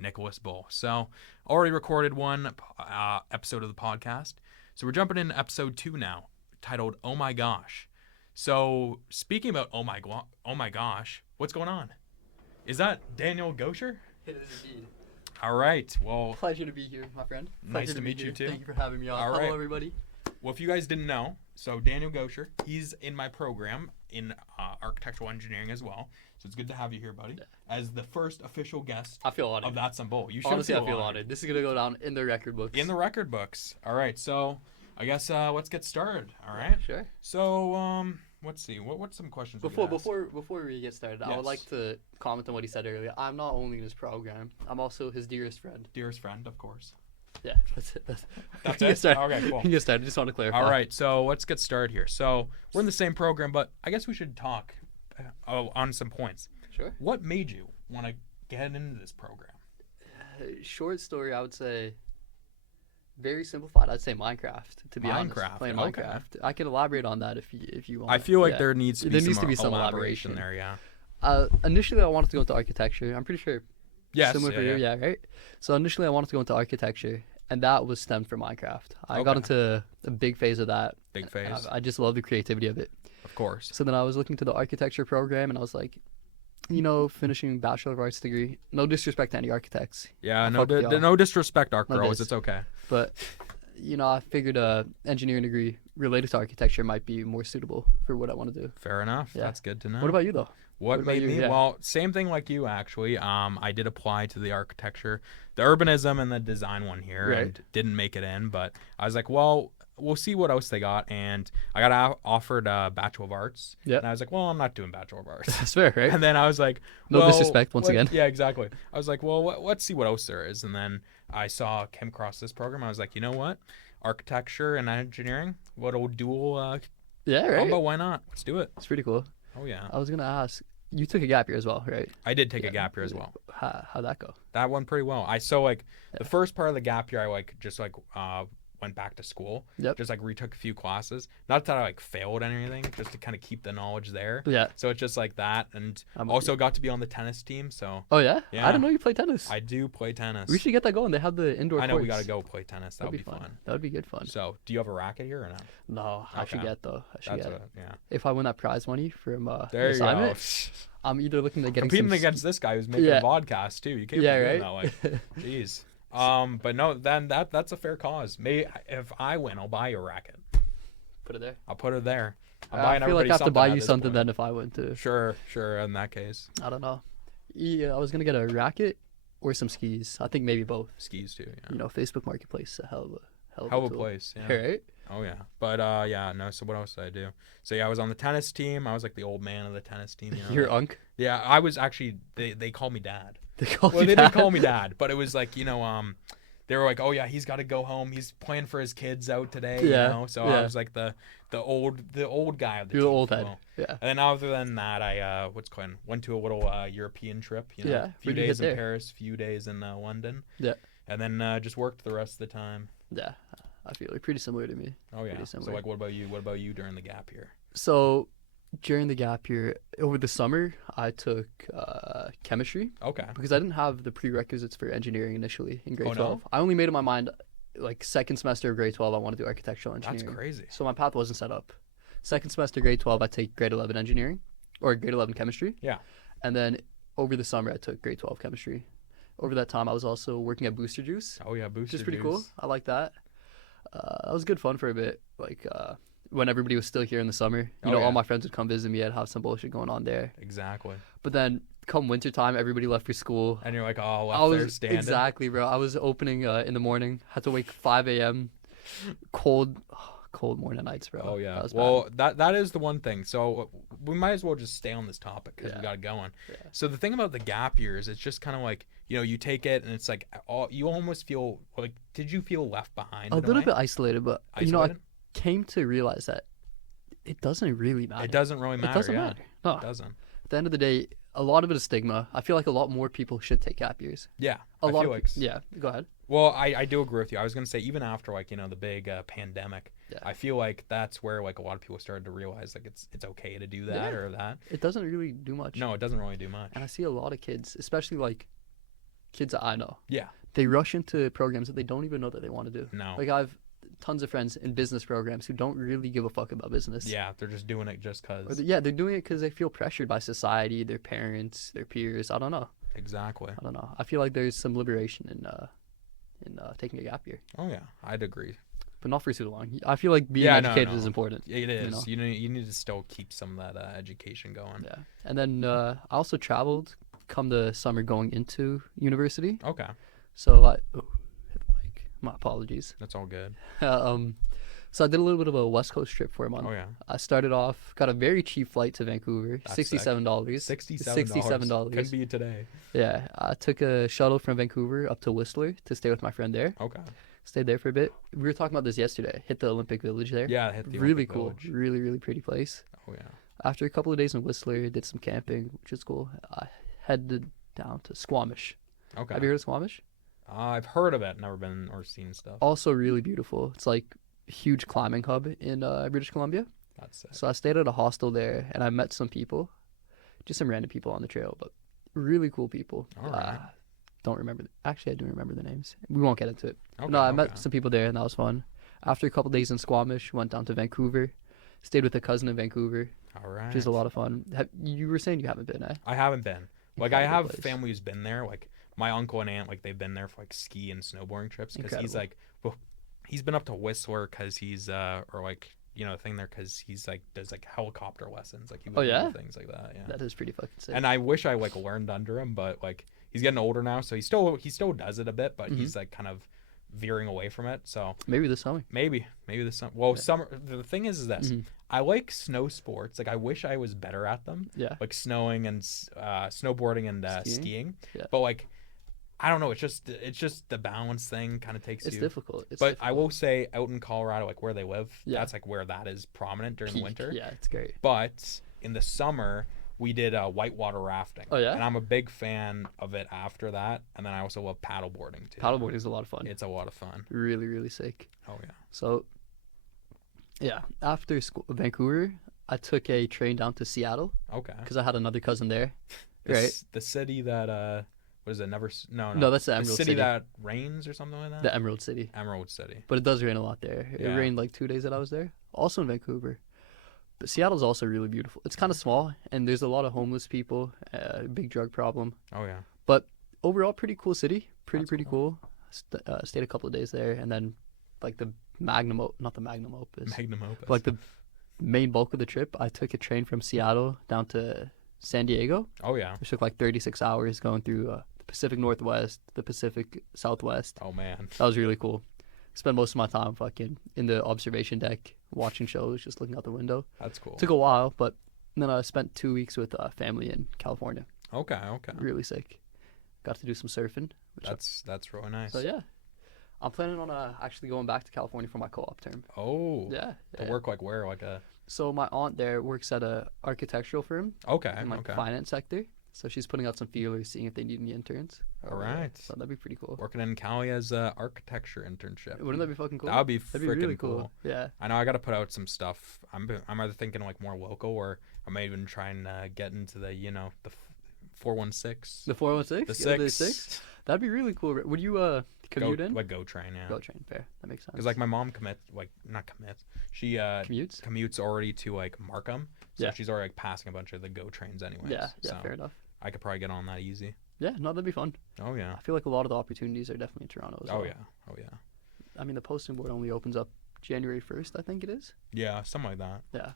Nicholas Bull. So, already recorded one episode of the podcast. So, we're jumping into episode 2 now, titled Oh My Gosh. So, speaking about oh my gosh, what's going on? Is that Daniel Gosher? It is indeed. All right. Well, Pleasure to be here, my friend. Nice to meet you too. Thank you for having me on. All Hello, right. everybody. Well, if you guys didn't know, so Daniel Gosher, he's in my program in architectural engineering as well. So it's good to have you here, buddy, as the first official guest I feel honored. of That's Some Bull. You should Honestly, I feel honored. honored. This is going to go down in the record books. In the record books. All right. So I guess let's get started. All right. Sure. So let's see. What's some questions? Before we get started, I Yes. would like to comment on what he said earlier. I'm not only in his program, I'm also his dearest friend. Dearest friend, of course. Yeah, that's it. That's we can it? get started. Okay, cool. We can get started. Just want to clarify. All right. So let's get started here. So we're in the same program, but I guess we should talk on some points. Sure. What made you want to get into this program? Short story, I would say very simplified. I'd say Minecraft, to be honest. Minecraft, Playing okay. Minecraft. I can elaborate on that if you want. I feel like Yeah. there needs to be some elaboration. elaboration there, yeah. Initially, I wanted to go into architecture. I'm pretty sure Yes, similar for you, yeah, right? So initially, I wanted to go into architecture, and that was stemmed from Minecraft. I got Okay. into a big phase of that. Big phase, I just love the creativity of it. of course. So then I was looking to the architecture program, and I was like, finishing Bachelor of Arts degree. No disrespect to any architects, Yeah, I no, fuck with y'all. no disrespect, art No girls. dis. It's okay. but I figured a engineering degree related to architecture might be more suitable for what I want to do. Fair enough. Yeah. That's good to know. What about you, though? What what about made you? me? Yeah. Well, same thing like you actually. I did apply to the architecture, the urbanism, and the design one here, Right. and didn't make it in. But I was like, well, we'll see what else they got, and I got offered a Bachelor of Arts. Yep. And I was like, well, I'm not doing Bachelor of Arts. That's fair, right? And then I was like, No well, disrespect, once again. Yeah, exactly. I was like, well, let's see what else there is. And then I came across this program. I was like, you know what? Architecture and engineering, what old dual Yeah, right. combo? Why not? Let's do it. It's pretty cool. Oh yeah, I was gonna ask. You took a gap year as well, right? I did take a Yeah. gap year as well. How'd that go? That went pretty well. The first part of the gap year, I just went back to school. Yep. Just retook a few classes. Not that I failed anything, just to kind of keep the knowledge there. Yeah. So it's just like that, and I'm- also got to be on the tennis team. So Oh yeah? Yeah. I didn't know you played tennis. I do play tennis. We should get that going. They have the indoor I know we courts. gotta go play tennis. That would be fun. That would be good fun. So, do you have a racket here or not? No, I should Okay. get though. I should That's get. yeah. If I win that prize money from the There you go. assignment, I'm either looking to getting Competing some against this guy who's making Yeah. a podcast too. You can't Yeah, be doing right? that. Like, jeez. But no, then that's a fair cause. Maybe if I win, I'll buy you a racket. Put it there. I'll put it there. I'm I buying feel like everybody I have to buy at you this something point. then if I win too. Sure. In that case, I don't know. Yeah, I was gonna get a racket or some skis. I think maybe both. skis too. Yeah. Facebook Marketplace, a hell of a Hell of a tool. place. Yeah. Right? Oh yeah. But yeah. No. So what else did I do? So yeah, I was on the tennis team. I was like the old man of the tennis team. You know? Your unk. Yeah. I was actually. They called me dad. They call Well, you they that? didn't call me dad, but it was like they were like, oh yeah, he's got to go home. He's playing for his kids out today. Yeah, You know? So yeah. I was like the old guy of the You're team. the old if you head. will. Yeah. And then other than that, I went to a little European trip. You know, Yeah, a few where'd you days get in there? Paris, few days in London. Yeah. And then just worked the rest of the time. Yeah. I feel like pretty similar to me. Oh yeah. Pretty So similar. like, what about you? What about you during the gap year? So during the gap year, over the summer, I took chemistry Okay. because I didn't have the prerequisites for engineering initially in grade Oh, no? 12. I only made up my mind like second semester of grade 12 I want to do architectural That's engineering. crazy. So my path wasn't set up. Second semester grade 12 I take grade 11 engineering or grade 11 chemistry. Yeah. And then over the summer I took grade 12 chemistry. Over that time I was also working at Booster Juice, Oh yeah, which booster is pretty juice. cool. I like that. That was good fun for a bit. Like when everybody was still here in the summer, Oh, yeah. all my friends would come visit me. I'd have some bullshit going on there. Exactly. But then come wintertime, everybody left for school. And you're like, oh, I left there was standing. exactly, bro. I was opening in the morning. Had to wake 5 a.m. Cold morning nights, bro. Oh yeah. That was Well, that is the one thing. So we might as well just stay on this topic because we Yeah. got it going. Yeah. So the thing about the gap years, it's just kind of like you take it and it's like you almost feel like, did you feel left behind? a in little way? bit isolated, but I Isolated? came to realize that it doesn't really matter. It doesn't really matter. It doesn't yeah. matter. No. It doesn't. At the end of the day, a lot of it is stigma. I feel like a lot more people should take gap years. Yeah. A I lot feel of like yeah. Go ahead. Well, I do agree with you. I was gonna say even after the big pandemic, Yeah. I feel like that's where a lot of people started to realize it's okay to do that Yeah. or that. It doesn't really do much. No, it doesn't really do much. And I see a lot of kids, especially kids that I know, Yeah. they rush into programs that they don't even know that they want to do. No. Like I've tons of friends in business programs who don't really give a fuck about business. Yeah, they're just doing it just Or because. they're doing it because they feel pressured by society, their parents, their peers. I don't know. Exactly. I don't know. I feel like there's some liberation in taking a gap year, Oh yeah, I'd agree. but not for too long. I feel like being Yeah, no, educated no. is important. It is. know? You need to still keep some of that education going. Yeah. And then I also traveled come the summer going into university. Okay, So I hit the mic. My apologies. that's all good. So I did a little bit of a West Coast trip for a month. Oh yeah, I started off, got a very cheap flight to Vancouver, That's $67. $67. Could be today. Yeah, I took a shuttle from Vancouver up to Whistler to stay with my friend there. Okay. Stayed there for a bit. We were talking about this yesterday. Hit the Olympic Village there. Yeah, hit the Really Olympic cool. Village. Really, really pretty place. Oh yeah. After a couple of days in Whistler, did some camping, which is cool. I headed down to Squamish. Okay. Have you heard of Squamish? I've heard of it, never been or seen stuff. Also really beautiful. It's like a huge climbing hub in British Columbia. That's sick. So I stayed at a hostel there, and I met some people, just some random people on the trail, but really cool people. All right. Don't remember. Actually, I do remember the names. We won't get into it. Okay, No, I okay. met some people there, and that was fun. After a couple days in Squamish, went down to Vancouver, stayed with a cousin in Vancouver, All right. which is a lot of fun. You were saying you haven't been, eh? I haven't been. Like I Incredible have place. family who's been there. Like my uncle and aunt, like they've been there for like ski and snowboarding trips because he's Incredible. like, well, he's been up to Whistler because he's or like the thing there because he's like does like helicopter lessons. Like he would Oh, do yeah? things like that. Yeah. That is pretty fucking sick. And I wish I like learned under him, but like he's getting older now, so he still does it a bit, but Mhm. he's like kind of veering away from it. So Maybe this summer. maybe this summer. Well, Yeah. summer. The thing is this: Mhm. I like snow sports. Like I wish I was better at them, Yeah. like snowing and snowboarding and skiing. Yeah. But like, I don't know. It's just the balance thing kind of takes It's you. difficult. It's But difficult. I will say, out in Colorado, like where they live, Yeah. that's like where that is prominent during the Peak. winter. Yeah, it's great. But in the summer, we did whitewater rafting. Oh, yeah? And I'm a big fan of it after that. And then I also love paddleboarding too. Paddleboarding is a lot of fun. It's a lot of fun. Really, really sick. Oh yeah. So, yeah, after Vancouver, I took a train down to Seattle Okay. because I had another cousin there. The, Right. the city that what is it? No. No, that's the the Emerald city City. that rains or something like that. The Emerald City. Emerald City. But it does rain a lot there. It Yeah. rained like 2 days that I was there. Also in Vancouver. But Seattle's also really beautiful. It's kind of small, and there's a lot of homeless people, big drug problem. Oh yeah. But overall, pretty cool city. Pretty That's cool. Stayed a couple of days there, and then like the not the magnum opus, Magnum opus. but like the main bulk of the trip, I took a train from Seattle down to San Diego, Oh yeah. which took like 36 hours going through the Pacific Northwest, the Pacific Southwest. Oh man. That was really cool. Spent most of my time fucking in the observation deck, watching shows, just looking out the window. That's cool. Took a while, but then I spent 2 weeks with family in California. Okay. Okay. Really sick. Got to do some surfing. Which That's really nice. So yeah, I'm planning on actually going back to California for my co-op term. Oh. Yeah. To work like where? Like a. So my aunt there works at a architectural firm Okay. in like Okay. finance sector. So she's putting out some feelers, seeing if they need any interns. All right. So that'd be pretty cool. Working in Cali as a architecture internship. Wouldn't that be fucking cool? That would be That'd be freaking really cool. Yeah. I know I got to put out some stuff. I'm either thinking like more local or I may even try and get into the the 416. The 416. The Yeah, the 6. That'd be really cool. Would you commute in? Like go train, yeah. Go train. Fair. That makes sense. Because like my mom not commits. She commutes. commutes already to like Markham, so Yeah. she's already like passing a bunch of the go trains anyways. Yeah. Yeah. So Fair enough. I could probably get on that easy. Yeah. No, that'd be fun. Oh yeah. I feel like a lot of the opportunities are definitely in Toronto as well. Oh yeah. Oh yeah. I mean, the posting board only opens up January 1st, I think it is. Yeah, something like that. Yeah.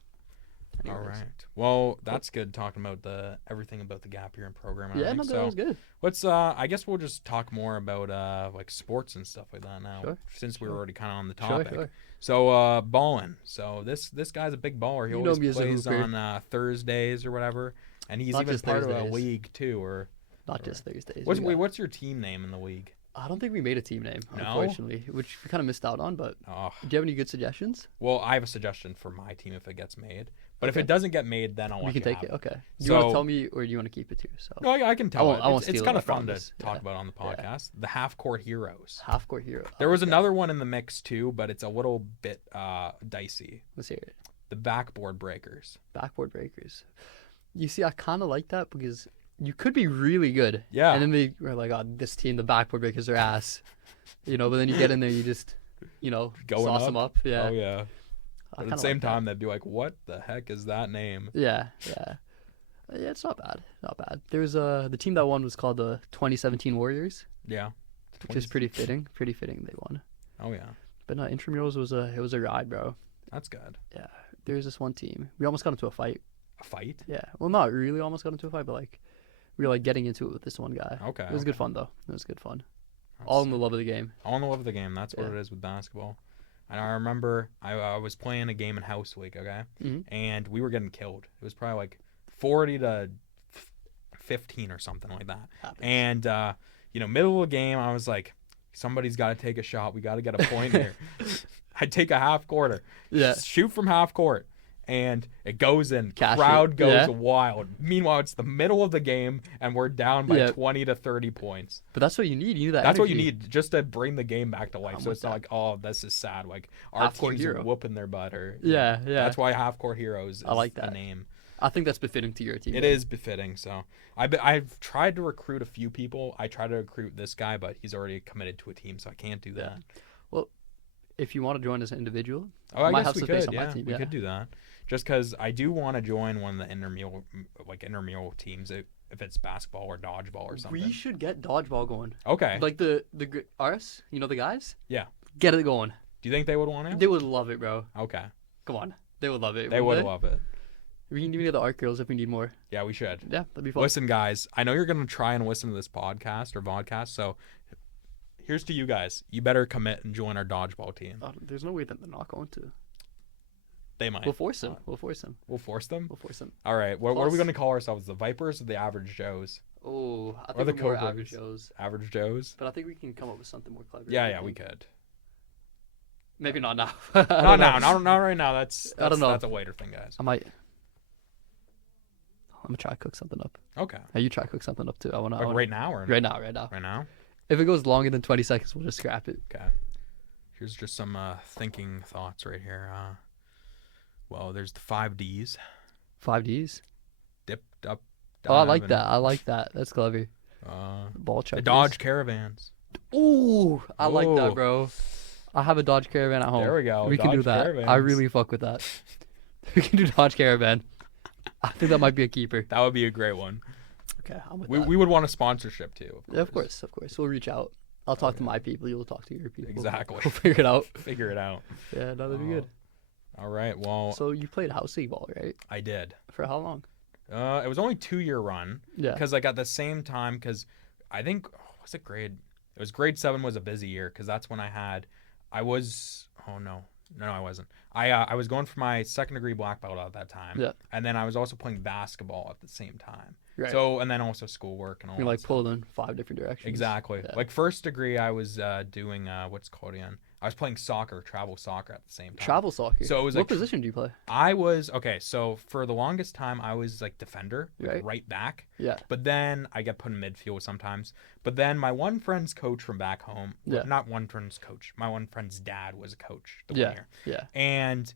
All Anyways. right. Well, that's good talking about everything about the gap year and program. And Yeah, everything. no, that So was good. let's I guess we'll just talk more about like sports and stuff like that now, Sure, since we were sure. already kind of on the Sure, topic. sure. So balling. So this guy's a big baller. He You know always me as a plays hooper. on Thursdays or whatever, and he's Not even just part of a Thursdays. league too. Or Not just Thursdays. what's your team name in the league? I don't think we made a team name, No? unfortunately, which we kind of missed out on. But Oh, do you have any good suggestions? well, I have a suggestion for my team if it gets made, but if Okay. it doesn't get made, then I'll We let can you take have it. Okay. Do you So- want to tell me, or do you want to keep it to yourself? No, I can tell. won't- I won't It's steal it, kind I of fun to promise. talk Yeah. about on the Yeah. podcast. The half court heroes. Half court hero. There was another one in the mix too, but it's a little bit dicey. Let's hear it. The backboard breakers. Backboard breakers. You see, I kind of like that because you could be really good. Yeah. And then they were like, oh, this team, the backboard breakers are ass. You know, but then you get in there, you just, Going sauce up? them up. Yeah. Oh yeah. I But at kinda the same like that. time, they'd be like, "What the heck is that name?" Yeah. Yeah. Yeah, it's not bad. Not bad. There's the team that won was called the 2017 Warriors, Yeah. which is pretty fitting. Pretty fitting they won. Oh yeah. But no, intramurals was a ride, bro. That's good. Yeah. There's this one team. We almost got into a fight. A fight? Yeah. Well, not really almost got into a fight, but like we were like getting into it with this one guy. Okay. It was good fun though. It was good fun. That's All in the love of the game. all in the love of the game. That's what Yeah. it is with basketball. And I remember I was playing a game in House Week, okay, and we were getting killed. It was probably like 40 to 15 or something like that. Happens. And middle of the game, I was like, somebody's got to take a shot. We got to get a point here. I take a half quarter. Yeah. Shoot from half court. And it goes in. Cash Crowd it. goes Yeah. wild. Meanwhile, it's the middle of the game, and we're down by Yeah. 20 to 30 points. But that's what you need. You need that. That's what you energy. need just to bring the game back to life. I'm So with it's not that. like, oh, this is sad. Like our Half-court teams are hero. whooping their butt. Or Yeah, yeah. That's why half court heroes is I like the that. name. I think that's befitting to your team. It is befitting. So I've tried to recruit a few people. I tried to recruit this guy, but he's already committed to a team, so I can't do that. Well, if you want to join as an individual, Oh, I might guess have we some space could. on my Yeah, team, we yeah. could do that. Just because I do want to join one of the intramural teams, if it's basketball or dodgeball or something. we should get dodgeball going. Okay. Like the ours, the guys. Yeah. Get it going. Do you think they would want to? They would love it, bro. Okay. Come on, they would love it. They would wouldn't love it. We can do the art girls if we need more. Yeah, we should. Yeah, that'd be fun. Listen, guys, I know you're going to try and listen to this podcast or vodcast, so here's to you guys. You better commit and join our dodgeball team. There's no way that they're not going to. They might. We'll force them. We'll force them. We'll force them? We'll force them. All right. What are we Plus- going to call ourselves? The Vipers or the Average Joes? Oh, I Or think the we're more Cobras. average Joes. Average Joes? But I think we can come up with something more clever. Yeah, we could. Maybe not now. Not now. Not right now. That's I don't know. That's a later thing, guys. I might. I'm gonna try to cook something up. Okay. Hey, you try to cook something up too. I wanna. Like right now or Right now. Right now. Right now? If it goes longer than 20 seconds, we'll just scrap it. Okay. Here's just some thinking thoughts right here. Well, there's the 5 Ds. 5 Ds. Dip, up, Oh, I dive, like and, that. I like that. That's clever. Ball The chuckers. Dodge Caravans. Ooh, I like Ooh. that, bro. I have a Dodge Caravan at home. There we go. We can do Dodge that. I Caravans. really fuck with that. We can do Dodge Caravan. I think that might be a keeper. That would be a great one. Okay, I'm with We, that. we would want a sponsorship too. Yeah, of course. We'll reach out. I'll talk to my people. You'll talk to your people. Exactly. We'll figure it out. Figure it out. Yeah, no, that'd be good. All right. Well, So you played house league ball, right? I did. For how long? It was only 2-year run. Yeah. Because like at the same time, because I think was it grade? It was grade 7 was a busy year because that's when I was. Oh no, I wasn't. I was going for my second degree black belt at that time. Yeah. And then I was also playing basketball at the same time. Right. So and then also schoolwork and all. You're that like stuff. pulled in 5 different directions. Exactly. Yeah. Like first degree, I was doing what's it called again? I was playing travel soccer at the same time. Travel soccer. So it was what like- position do you play? I was okay. So for the longest time, I was like defender, Right. right back. Yeah. But then I get put in midfield sometimes. But then my one friend's coach from back home, Yeah. not one friend's coach, my one friend's dad was a coach the Yeah. one year. Yeah. And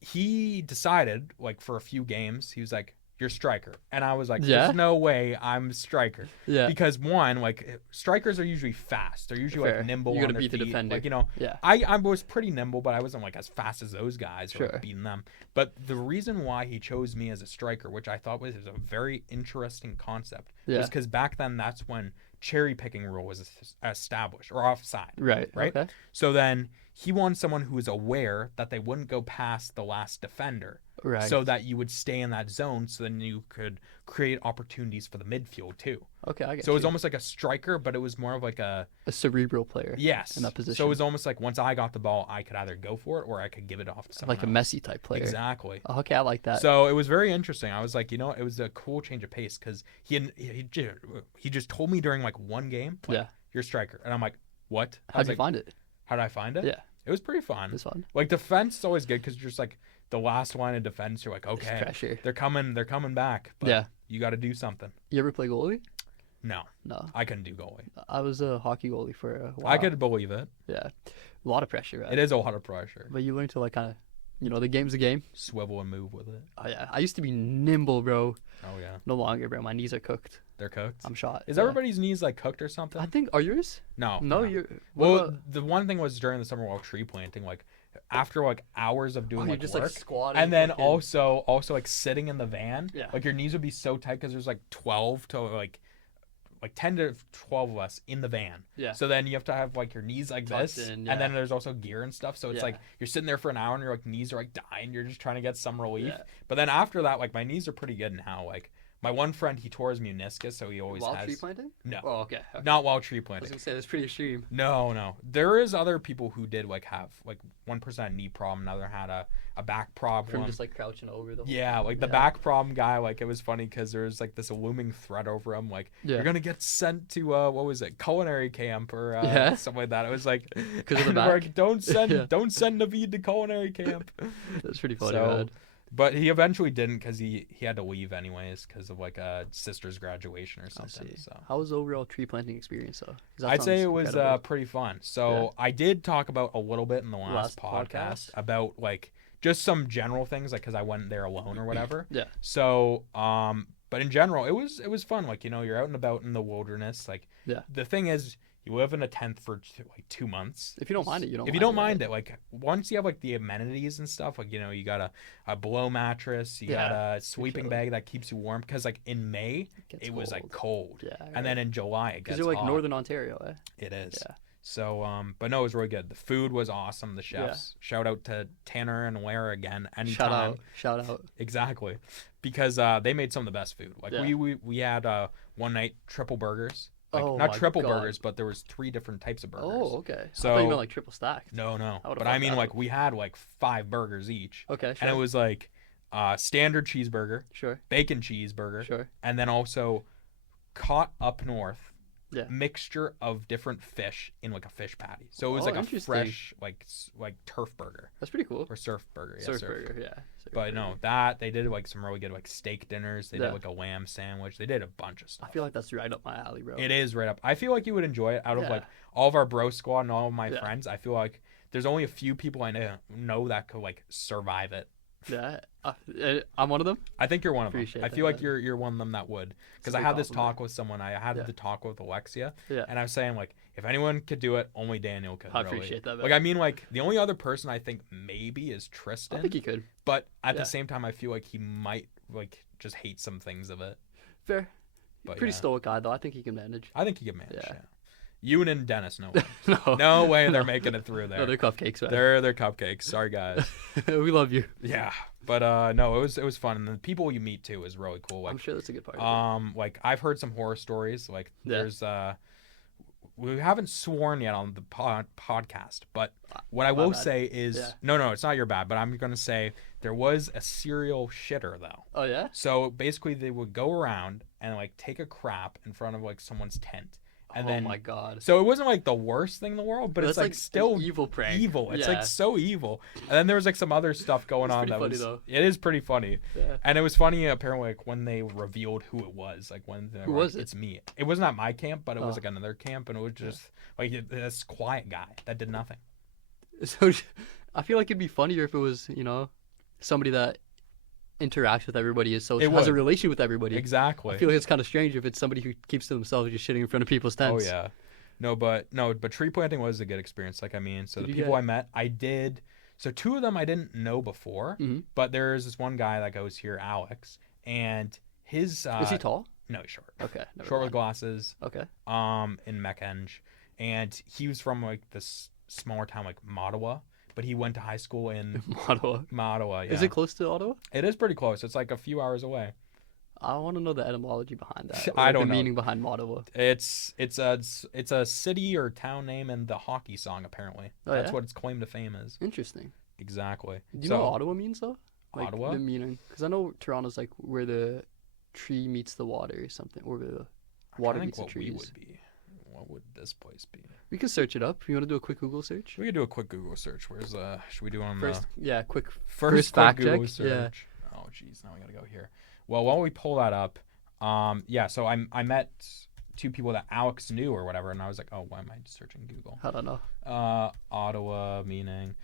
he decided, like for a few games, he was like, "You're striker," and I was like, Yeah? "There's no way I'm striker." Yeah. Because one, like strikers are usually fast. They're usually Fair. like nimble. You on gotta their beat the feet. defender. Like Yeah. I was pretty nimble, but I wasn't like as fast as those guys or Sure. like, beating them. But the reason why he chose me as a striker, which I thought was a very interesting concept, Yeah. was because back then that's when cherry picking rule was established or offside. Right. Right? Okay. So then he wanted someone who was aware that they wouldn't go past the last defender. Right. So that you would stay in that zone, so then you could create opportunities for the midfield too. Okay, I get So it was you. almost like a striker, but it was more of like a a cerebral player. yes in that position. So it was almost like once I got the ball, I could either go for it or I could give it off to someone Like a else. Messi type player. Exactly. Oh, okay, I like that. So it was very interesting. I was like, it was a cool change of pace because he just told me during like one game, like, Yeah. you're a striker, and I'm like, what? I How'd was you like, find it? how did I find it? Yeah. It was pretty fun. This fun. Like defense is always good because you're just like the last line of defense. You're like, It's okay, pressure. they're coming back. But Yeah. you got to do something. You ever play goalie? No, No. I couldn't do goalie. I was a hockey goalie for a while. I could believe it. Yeah. A lot of pressure, right? It is a lot of pressure. But you learn to like kind of the game's a game. Swivel and move with it. Oh yeah, I used to be nimble, bro. Oh yeah. No longer, bro. My knees are cooked. They're cooked. I'm shot. Is Yeah. everybody's knees like cooked or something? I think are yours? No. No, you're. Well, the one thing was during the summer while tree planting, like after like hours of doing you're like just work, like squatting. and then fucking- also like sitting in the van, Yeah. like your knees would be so tight because there's like 12 to like 10 to 12 of us in the van. Yeah. So then you have to have like your knees like Tucked this, in, and then yeah. there's also gear and stuff. So it's Yeah. like you're sitting there for an hour and your like knees are like dying. You're just trying to get some relief. Yeah. But then after that, like my knees are pretty good now. Like my one friend, he tore his meniscus, so he always While has. tree planting? No. Oh, okay. Not while tree I was planting. gonna say that's pretty extreme. No. There is other people who did like have like one person had a knee problem, another had a back problem. From just like crouching over the whole Yeah, thing. like the back problem guy, like it was funny because there was like this looming threat over him, like you're gonna get sent to what was it, culinary camp or something like that. It was like because of the back. like, don't send Yeah. Naveed to culinary camp. That's pretty funny, So, man. But he eventually didn't because he had to leave anyways because of like a sister's graduation or I something. see. So How was the overall tree planting experience though? 'Cause that I'd say sounds it was incredible. pretty fun. So Yeah. I did talk about a little bit in the Last last podcast podcast? about like just some general things, like because I went there alone or whatever. Yeah. So but in general, it was fun. Like you're out and about in the wilderness. Like Yeah. the thing is, you live in a tent for like 2 months. If you don't mind it, you don't. If you don't mind it, like once you have like the amenities and stuff, like you got a blow mattress, you got a sleeping chilling. bag that keeps you warm. Because like in May, it was like cold, Yeah. and then in July it because gets you're like hot. northern Ontario, eh? It is. Yeah. So but no, it was really good. The food was awesome. The chefs. Shout out to Tanner and Lara again. Anytime. Shout out. Exactly, because they made some of the best food. Like Yeah. we had one night triple burgers. Like, Oh not my triple God. burgers, but there was 3 different types of burgers. Oh, okay. So I thought you meant like triple stacked. No. I would've But I fucked mean, that like up. we had like 5 burgers each, Okay, sure. and it was like standard cheeseburger, Sure. bacon cheeseburger, Sure. and then also caught up north. Yeah. Mixture of different fish in like a fish patty. So it was Oh, like a interesting. fresh like turf burger That's pretty cool. or surf burger. Yeah, Surf burger, yeah. Surf But no, burger. that they did like some really good like steak dinners. They Yeah. did like a lamb sandwich. They did a bunch of stuff. I feel like that's right up my alley, bro. It is right up. I feel like you would enjoy it. Out of Yeah. like all of our bro squad and all of my Yeah. friends, I feel like there's only a few people I know that could like survive it. Yeah. I'm one of them. I think you're one of them. Appreciate I that, feel like man. you're one of them that would, because a I big had this compliment. talk with someone. I had Yeah. the talk with Alexia, Yeah. and I was saying like if anyone could do it, only Daniel could. I really. appreciate that, man. Like I mean, like the only other person I think maybe is Tristan. I think he could. But at Yeah. the same time, I feel like he might like just hate some things of it. Fair. But Pretty yeah. stoic guy though. I think he can manage. I think he can manage. Yeah. Yeah. Ewan and Dennis, no way. No. No way they're making it through there. No, they're cupcakes, man. They're cupcakes. Sorry guys. We love you. Yeah. But no, it was fun, and the people you meet too is really cool. I'm Like sure that's a good part. of it. like I've heard some horror stories. Like Yeah. there's we haven't sworn yet on the podcast, but what I My will bad. say is Yeah. no, it's not your bad, but I'm gonna say there was a serial shitter though. Oh yeah. So basically, they would go around and like take a crap in front of like someone's tent, and oh then my god. so it wasn't like the worst thing in the world, but That's it's like an still evil prank. evil. It's Yeah. like so evil. And then there was like some other stuff going It's on pretty that funny, was though. it is pretty funny. Yeah. And it was funny apparently like when they revealed who it was, like when they Who were was like, it? It's me. It wasn't at my camp, but it was Oh. like another camp, and it was just like this quiet guy that did nothing. So I feel like it'd be funnier if it was, somebody that interacts with everybody, is so It has a would. relation with everybody. Exactly. I feel like it's kind of strange if it's somebody who keeps to themselves just shitting in front of people's tents. Oh yeah. But tree planting was a good experience. Like I mean, so Did the you people get- I met, I did. So 2 of them I didn't know before, Mhm. but there's this one guy that goes here, Alex, and his Is he tall? No, he's short. Okay. Never Short with mind. glasses. Okay. In Mechenge, and he was from like this smaller town like Mattawa, but he went to high school in Ottawa. Mattawa. Yeah. Is it close to Ottawa? It is pretty close. It's like a few hours away. I want to know the etymology behind that. I don't the know. meaning behind Ottawa. It's a city or town name in the hockey song apparently. Oh, That's yeah? what its claim to fame is. Interesting. Exactly. Do you So- know what Ottawa means though? Like, Ottawa? The meaning, because I know Toronto's like where the tree meets the water or something, or the I'm water trying meets to think the what we trees. would be. What would this place be? We can search it up. You want to do a quick Google search? We could do a quick Google search. Where's should we do on First, yeah, quick. the first quick fact Google check, search? yeah. Oh jeez, now we gotta go here. Well, while we pull that up, yeah. So I met 2 people that Alex knew or whatever, and I was like, oh, why am I searching Google? I don't know. Ottawa meaning.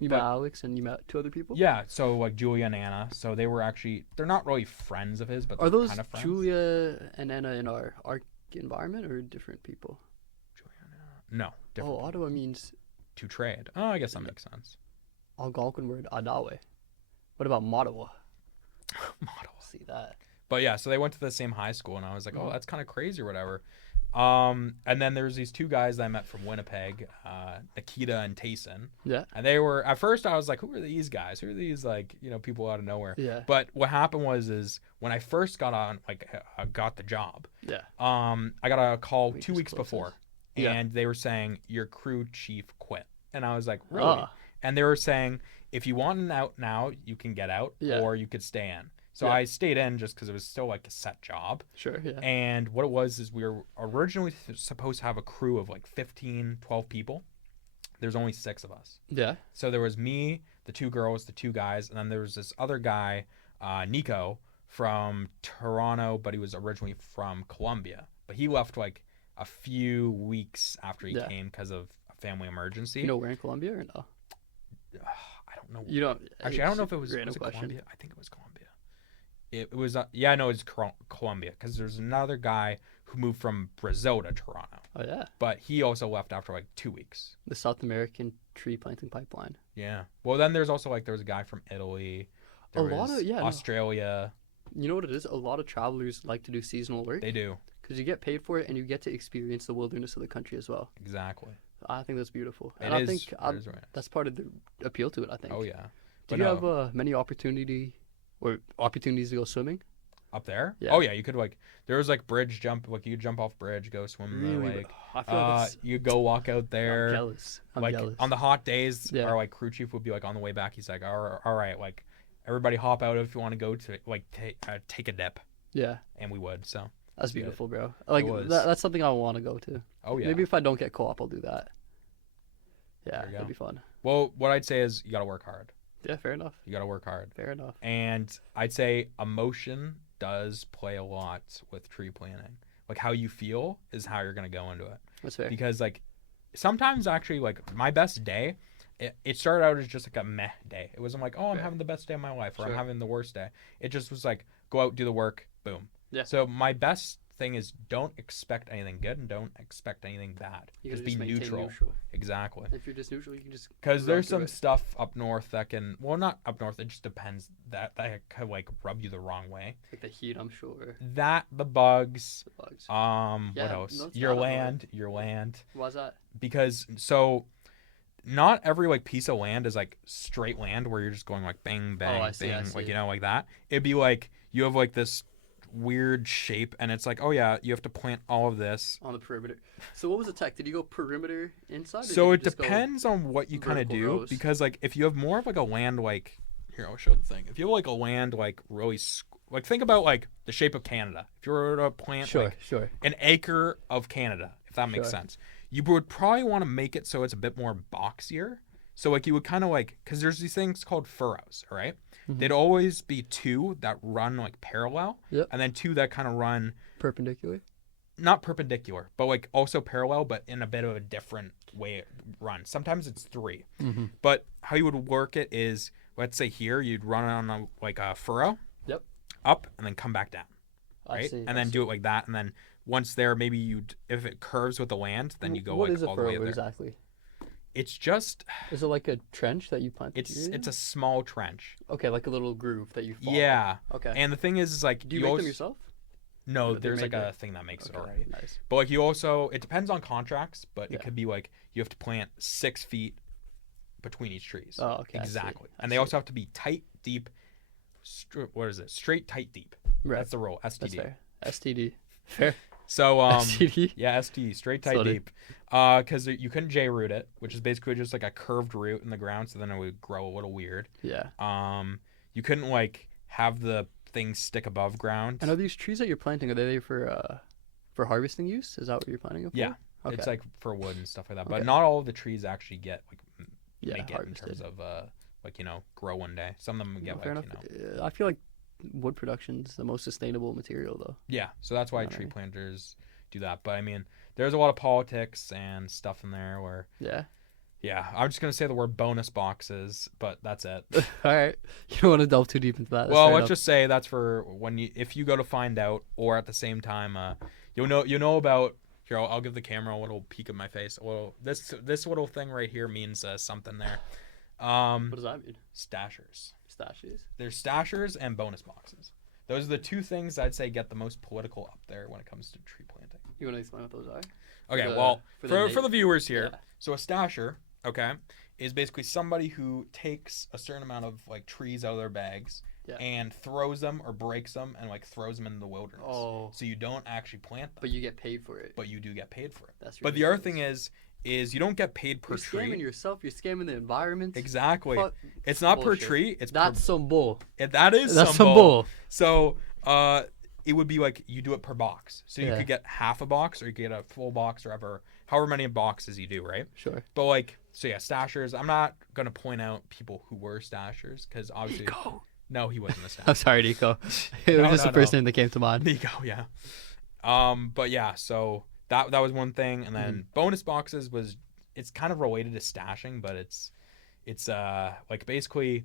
You met Alex and you met 2 other people? Yeah, so like Julia and Anna. So they were actually, they're not really friends of his, but Are they're those kind of friends. Julia and Anna in our environment or different people? Julia and Anna. No, different. Oh, Ottawa means to trade. Oh, I guess that makes sense. Algonquin word Adawe. What about Mottawa? Model. See that. But yeah, so they went to the same high school, and I was like, oh, that's kind of crazy or whatever. And then there's these 2 guys that I met from Winnipeg, Nikita and Tayson. Yeah. And they were, at first I was like, who are these guys? Who are these, like, people out of nowhere? Yeah. But what happened is when I first got on, got the job. Yeah. I got a call 2 weeks closest. before, Yeah. and they were saying your crew chief quit, and I was like, really? Ah. And they were saying if you want an out now, you can get out, or you could stay in. So I stayed in just because it was still like a set job. Sure, yeah. And what it was is we were originally supposed to have a crew of like 15, 12 people. There's only 6 of us. Yeah. So there was me, the 2 girls, the 2 guys, and then there was this other guy, Nico, from Toronto, but he was originally from Colombia. But he left like a few weeks after he came because of a family emergency. You know where in Colombia or no? I don't know. You don't. Actually, I don't know if it was Colombia. I think it was Colombia. It was, yeah, I know it's Colombia because there's another guy who moved from Brazil to Toronto. Oh, yeah. But he also left after like 2 weeks. The South American tree planting pipeline. Yeah. Well, then there's also like, there was a guy from Italy. There was Australia. You know what it is? A lot of travelers like to do seasonal work. They do. Because you get paid for it and you get to experience the wilderness of the country as well. Exactly. I think that's beautiful. It and is, I think that's part of the appeal to it, I think. Oh, yeah. Do you have many opportunities to go swimming? Up there? Yeah. Oh, yeah. You could there was like bridge jump, like you could jump off bridge, go swim in the lake. I feel like you go walk out there. I'm jealous. On the hot days, our like crew chief would be like on the way back. He's like, all right, like everybody hop out if you want to go to like take a dip. Yeah. And we would, so. That's beautiful, bro. Like that's something I want to go to. Oh, yeah. Maybe if I don't get co-op, I'll do that. Yeah, that'd be fun. Well, what I'd say is you got to work hard. Yeah, fair enough. You got to work hard. Fair enough. And I'd say emotion does play a lot with tree planting. Like how you feel is how you're going to go into it. That's fair. Because like sometimes actually like my best day, it started out as just like a meh day. It wasn't like, oh, I'm having the best day of my life or I'm having the worst day. It just was like, go out, do the work, boom. Yeah. So my best thing is don't expect anything good and don't expect anything bad. Just be neutral. Exactly. If you're just neutral, you can just. Because there's some stuff up north that can, well, not up north. It just depends that could like rub you the wrong way. Like the heat, I'm sure. That the bugs. Yeah, what else? No, Your land. Why's that? Because not every like piece of land is like straight land where you're just going like bang bang I see. like like that. It'd be like you have like this weird shape and it's like, oh yeah, you have to plant all of this on the perimeter. So what was the tech? Did you go perimeter inside? So it depends on what you kind of do rows? Because like if you have more of like a land like here, I'll show the thing. If you have like a land like really like think about like the shape of Canada. If you were to plant an acre of Canada, if that makes sense, you would probably want to make it so it's a bit more boxier. So like you would kind of like, because there's these things called furrows, all right? Mm-hmm. They'd always be 2 that run like parallel, and then 2 that kind of run perpendicular. Not perpendicular, but like also parallel, but in a bit of a different way it runs. Sometimes it's 3. Mm-hmm. But how you would work it is, let's say here you'd run on a furrow, up and then come back down, right? And then do it like that, and then once there, maybe if it curves with the land, then you go like all the way there. Exactly? It's just. Is it like a trench that you plant? It's a small trench. Okay, like a little groove that you follow. Yeah. Okay. And the thing is like, do you make them yourself? No, there's like a thing that makes it already. Nice. But like you also, it depends on contracts, but it could be like you have to plant 6 feet between each trees. Oh, okay. Exactly. And they also have to be tight, deep. What is it? Straight, tight, deep. Right. That's the rule. STD. That's fair. STD. Fair. So STD? Yeah, STD, straight, tight, deep. Because you couldn't J-root it, which is basically just like a curved root in the ground, so then it would grow a little weird. Yeah. You couldn't like have the things stick above ground. And are these trees that you're planting, are they for harvesting use? Is that what you're planting it for? Yeah. Okay. It's like for wood and stuff like that. But not all of the trees actually get like make it in terms of grow one day. Some of them get I feel like wood production is the most sustainable material though. Yeah, so that's why tree planters do that. But I mean, there's a lot of politics and stuff in there where Yeah, I'm just gonna say the word bonus boxes, but that's it. All right. You don't want to delve too deep into that. That's Well, fair let's enough. just say that's for when if you go to find out, or at the same time, you'll know about. Here, I'll give the camera a little peek of my face. Well, this little thing right here means something there. What does that mean? Stashers. Pistachios? There's stashers and bonus boxes. Those are the two things I'd say get the most political up there when it comes to tree planting. You want to explain what those are? Okay, for the viewers here, so a stasher, okay, is basically somebody who takes a certain amount of like trees out of their bags and throws them or breaks them and like throws them in the wilderness. Oh. So you don't actually plant them. But you get paid for it. But you do get paid for it. That's but the other thing is you don't get paid per tree. You're scamming yourself. You're scamming the environment. Exactly. Fuck. It's not Bullshit. per tree. That's some bull. That is That's some bull. So it would be like you do it per box. So you Yeah. could get half a box or you could get a full box or however many boxes you do, right? Sure. But like, so yeah, stashers. I'm not gonna point out people who were stashers because obviously, Nico. no, he wasn't a stasher. I'm sorry, Nico. It was just the first name that came to mind. Nico, yeah. But yeah, so that was one thing, and then bonus boxes it's kind of related to stashing, but it's like basically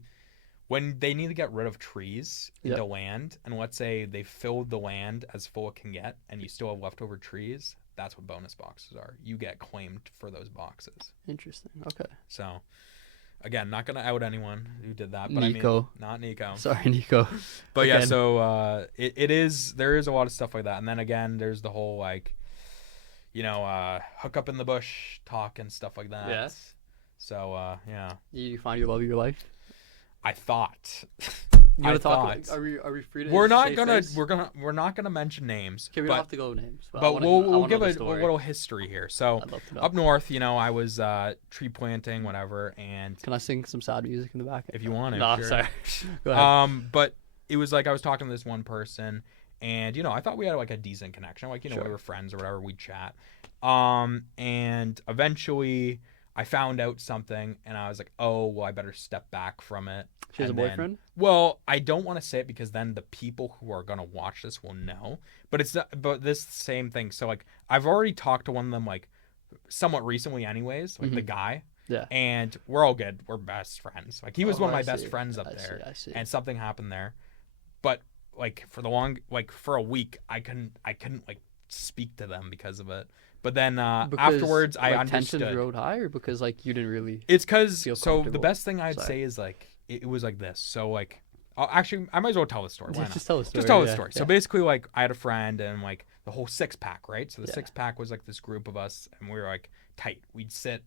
when they need to get rid of trees into land, and let's say they filled the land as full it can get, and you still have leftover trees. That's what bonus boxes are. You get claimed for those boxes. Interesting. Okay. So, again, not gonna out anyone who did that, but Nico. I mean, not Nico. Sorry, Nico. But Again. yeah, so there is a lot of stuff like that, and then again, there's the whole like, hook up in the bush talk and stuff like that. Yes. So yeah, You find your love of your life. I thought. You want to talk? thought. Are we free to? We're not say gonna face? we're not gonna mention names. Okay, we but, don't have to go names. But I wanna we'll give know a the story. little history here. So I'd love to know. up north, I was tree planting, whatever, and Can I sing some sad music in the back? if you want to, No, sure. sorry. Go ahead. But it was like I was talking to this one person, and I thought we had like a decent connection. Like Sure. we were friends or whatever. We'd chat. And eventually I found out something, and I was like, oh, well, I better step back from it. She has a And then- boyfriend? Well, I don't want to say it because then the people who are gonna watch this will know. But it's not, but this same thing. So like I've already talked to one of them like somewhat recently, anyways. Like the guy. Yeah. And we're all good. We're best friends. Like he was one of I my best see. friends up I there. see, I see. And something happened there. But like for a week, I couldn't like speak to them because of it. But then afterwards, I understood. Tensions rode high, or because like you didn't really. It's because feel so the comfortable. best thing I'd Sorry. say is like it was like this. So like actually I might as well tell the story. Why not? Just tell the story. Just tell the yeah, story. yeah. So basically, like I had a friend and like the whole 6-pack, right? So the Yeah. 6-pack was like this group of us, and we were like tight. We'd sit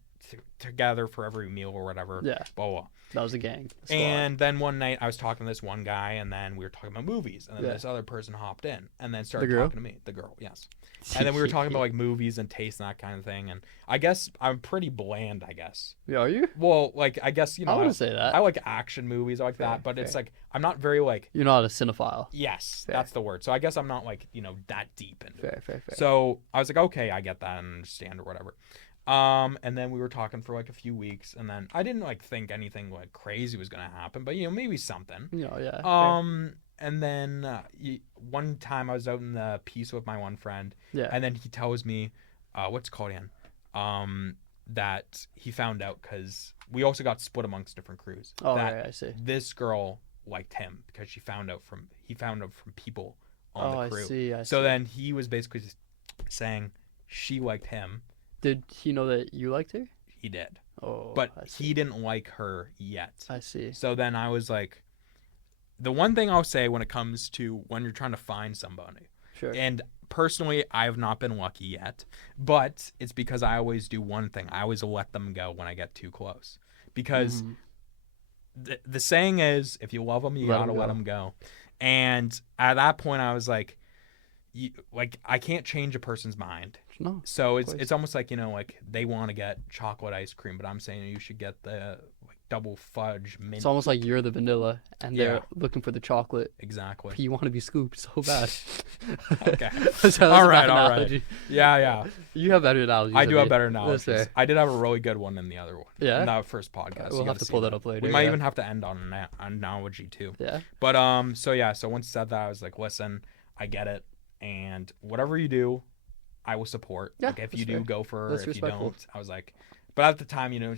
together for every meal or whatever. Yeah. Blah blah. Blah. That was a gang. a squad. And then one night I was talking to this one guy, and then we were talking about movies, and then Yeah. this other person hopped in and then started girl? talking to me. The girl, yes. And then we were talking about like movies and taste and that kind of thing. And I guess I'm pretty bland, I guess. Yeah, are you? Well, like I guess I wouldn't say that. I like action movies like Fair, that, but it's fair. like I'm not very like You're not a cinephile. yes, Fair. that's the word. So I guess I'm not like that deep into it. Fair. So I was like, okay, I get that and understand or whatever. And then we were talking for like a few weeks, and then I didn't like think anything like crazy was gonna happen, but maybe something. Yeah. And then one time I was out in the piece with my one friend, Yeah. and then he tells me, what's it called again? That he found out because we also got split amongst different crews. Oh, that right, I see. this girl liked him because he found out from people on Oh, the crew. I see. So then he was basically just saying she liked him. Did he know that you liked her? He did, Oh, but I see. he didn't like her yet. I see. So then I was like, the one thing I'll say when it comes to when you're trying to find somebody, Sure. and personally, I have not been lucky yet, but it's because I always do one thing. I always let them go when I get too close. Because the saying is, if you love them, you gotta let them go. And at that point, I was like, I can't change a person's mind. No. So course. it's almost like, like they want to get chocolate ice cream, but I'm saying you should get the double fudge mint. It's almost like you're the vanilla and they're Yeah. looking for the chocolate. Exactly. You want to be scooped so bad. Okay. That's All a right, bad all right. analogy. Yeah. You have better analogies. I do than have me. better That's analogies. fair. I did have a really good one in the other one. Yeah? In that first podcast. We'll You have gotta to see pull that up later. We might yeah. even have to end on an analogy too. Yeah. But so once I said that, I was like, listen, I get it, and whatever you do, I will support. Yeah, like if that's you do fair. go for her, That's if you respectful. don't, I was like, But at the time, you're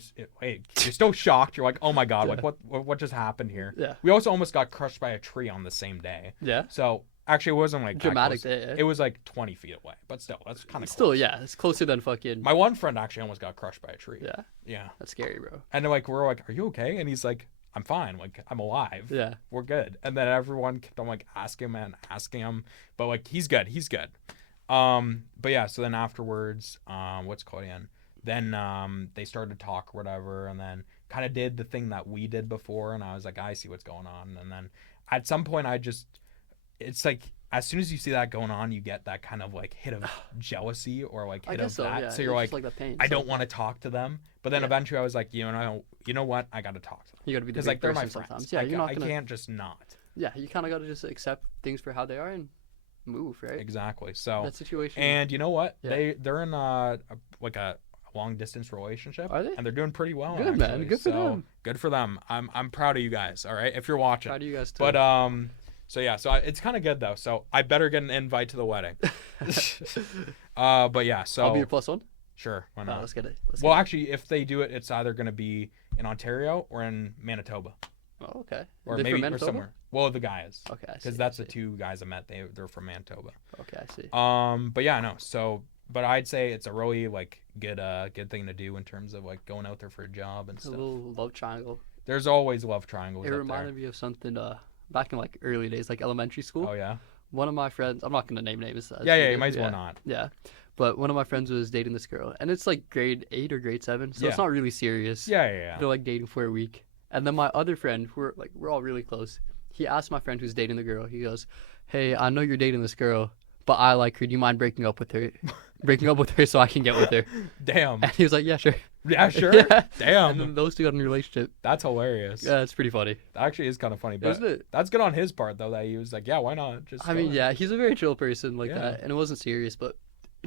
still shocked. You're like, oh my god, like what just happened here? Yeah. We also almost got crushed by a tree on the same day. Yeah. So actually, it wasn't like Dramatic that close. day. It was like 20 feet away, but still, that's kind of Still, yeah, it's closer than fucking. My one friend actually almost got crushed by a tree. Yeah. Yeah. That's scary, bro. And like we're like, are you okay? And he's like, I'm fine. Like I'm alive. Yeah. We're good. And then everyone kept on like asking him, but like he's good. He's good. But yeah. So then afterwards, what's called in? Then they started to talk or whatever, and then kind of did the thing that we did before, and I was like, I see what's going on. And then at some point, it's like as soon as you see that going on, you get that kind of like hit of jealousy or like hit of that. Yeah. So you're like that pain. I don't want to talk to them. But then eventually I was like, you know what? I got to talk to them. You got to be the because big like they're my person friends. sometimes. Yeah, I can't just not. Yeah, you kind of got to just accept things for how they are and move, right? Exactly. So that situation. And you know what? Yeah. They're in a long distance relationship. Are they? And they're doing pretty well. Good, actually. man. Good for them. Good for them. I'm proud of you guys. All right, if you're watching. Proud of you guys too. But so yeah, it's kind of good though. So I better get an invite to the wedding. But yeah, so I'll be your plus one. Sure, why not? Let's get it. Actually, if they do it, it's either going to be in Ontario or in Manitoba. Oh, okay. Or They're maybe from Manitoba? or somewhere. Well, the guy is. Okay, I see. Because that's the two guys I met. They're from Manitoba. Okay, I see. But yeah, no. So, but I'd say it's a really like good thing to do in terms of like going out there for a job and stuff. A little love triangle. There's always love triangles. It reminded me of something back in like early days, like elementary school. Oh yeah. One of my friends, I'm not gonna name names. You might as well not. Yeah, but one of my friends was dating this girl, and it's like grade 8 or grade 7, so it's not really serious. Yeah. They're like dating for a week, and then my other friend, we're all really close. He asked my friend who's dating the girl. He goes, "Hey, I know you're dating this girl, but I like her. Do you mind breaking up with her? Breaking up with her so I can get with her?" Damn. And he was like, "Yeah, sure." Yeah, sure. Yeah. Damn. And then those two got in a relationship. That's hilarious. Yeah, it's pretty funny. That actually is kind of funny, but Isn't it? that's good on his part though. That he was like, yeah, why not? Just. I mean, yeah, he's a very chill person like Yeah. that, and it wasn't serious, but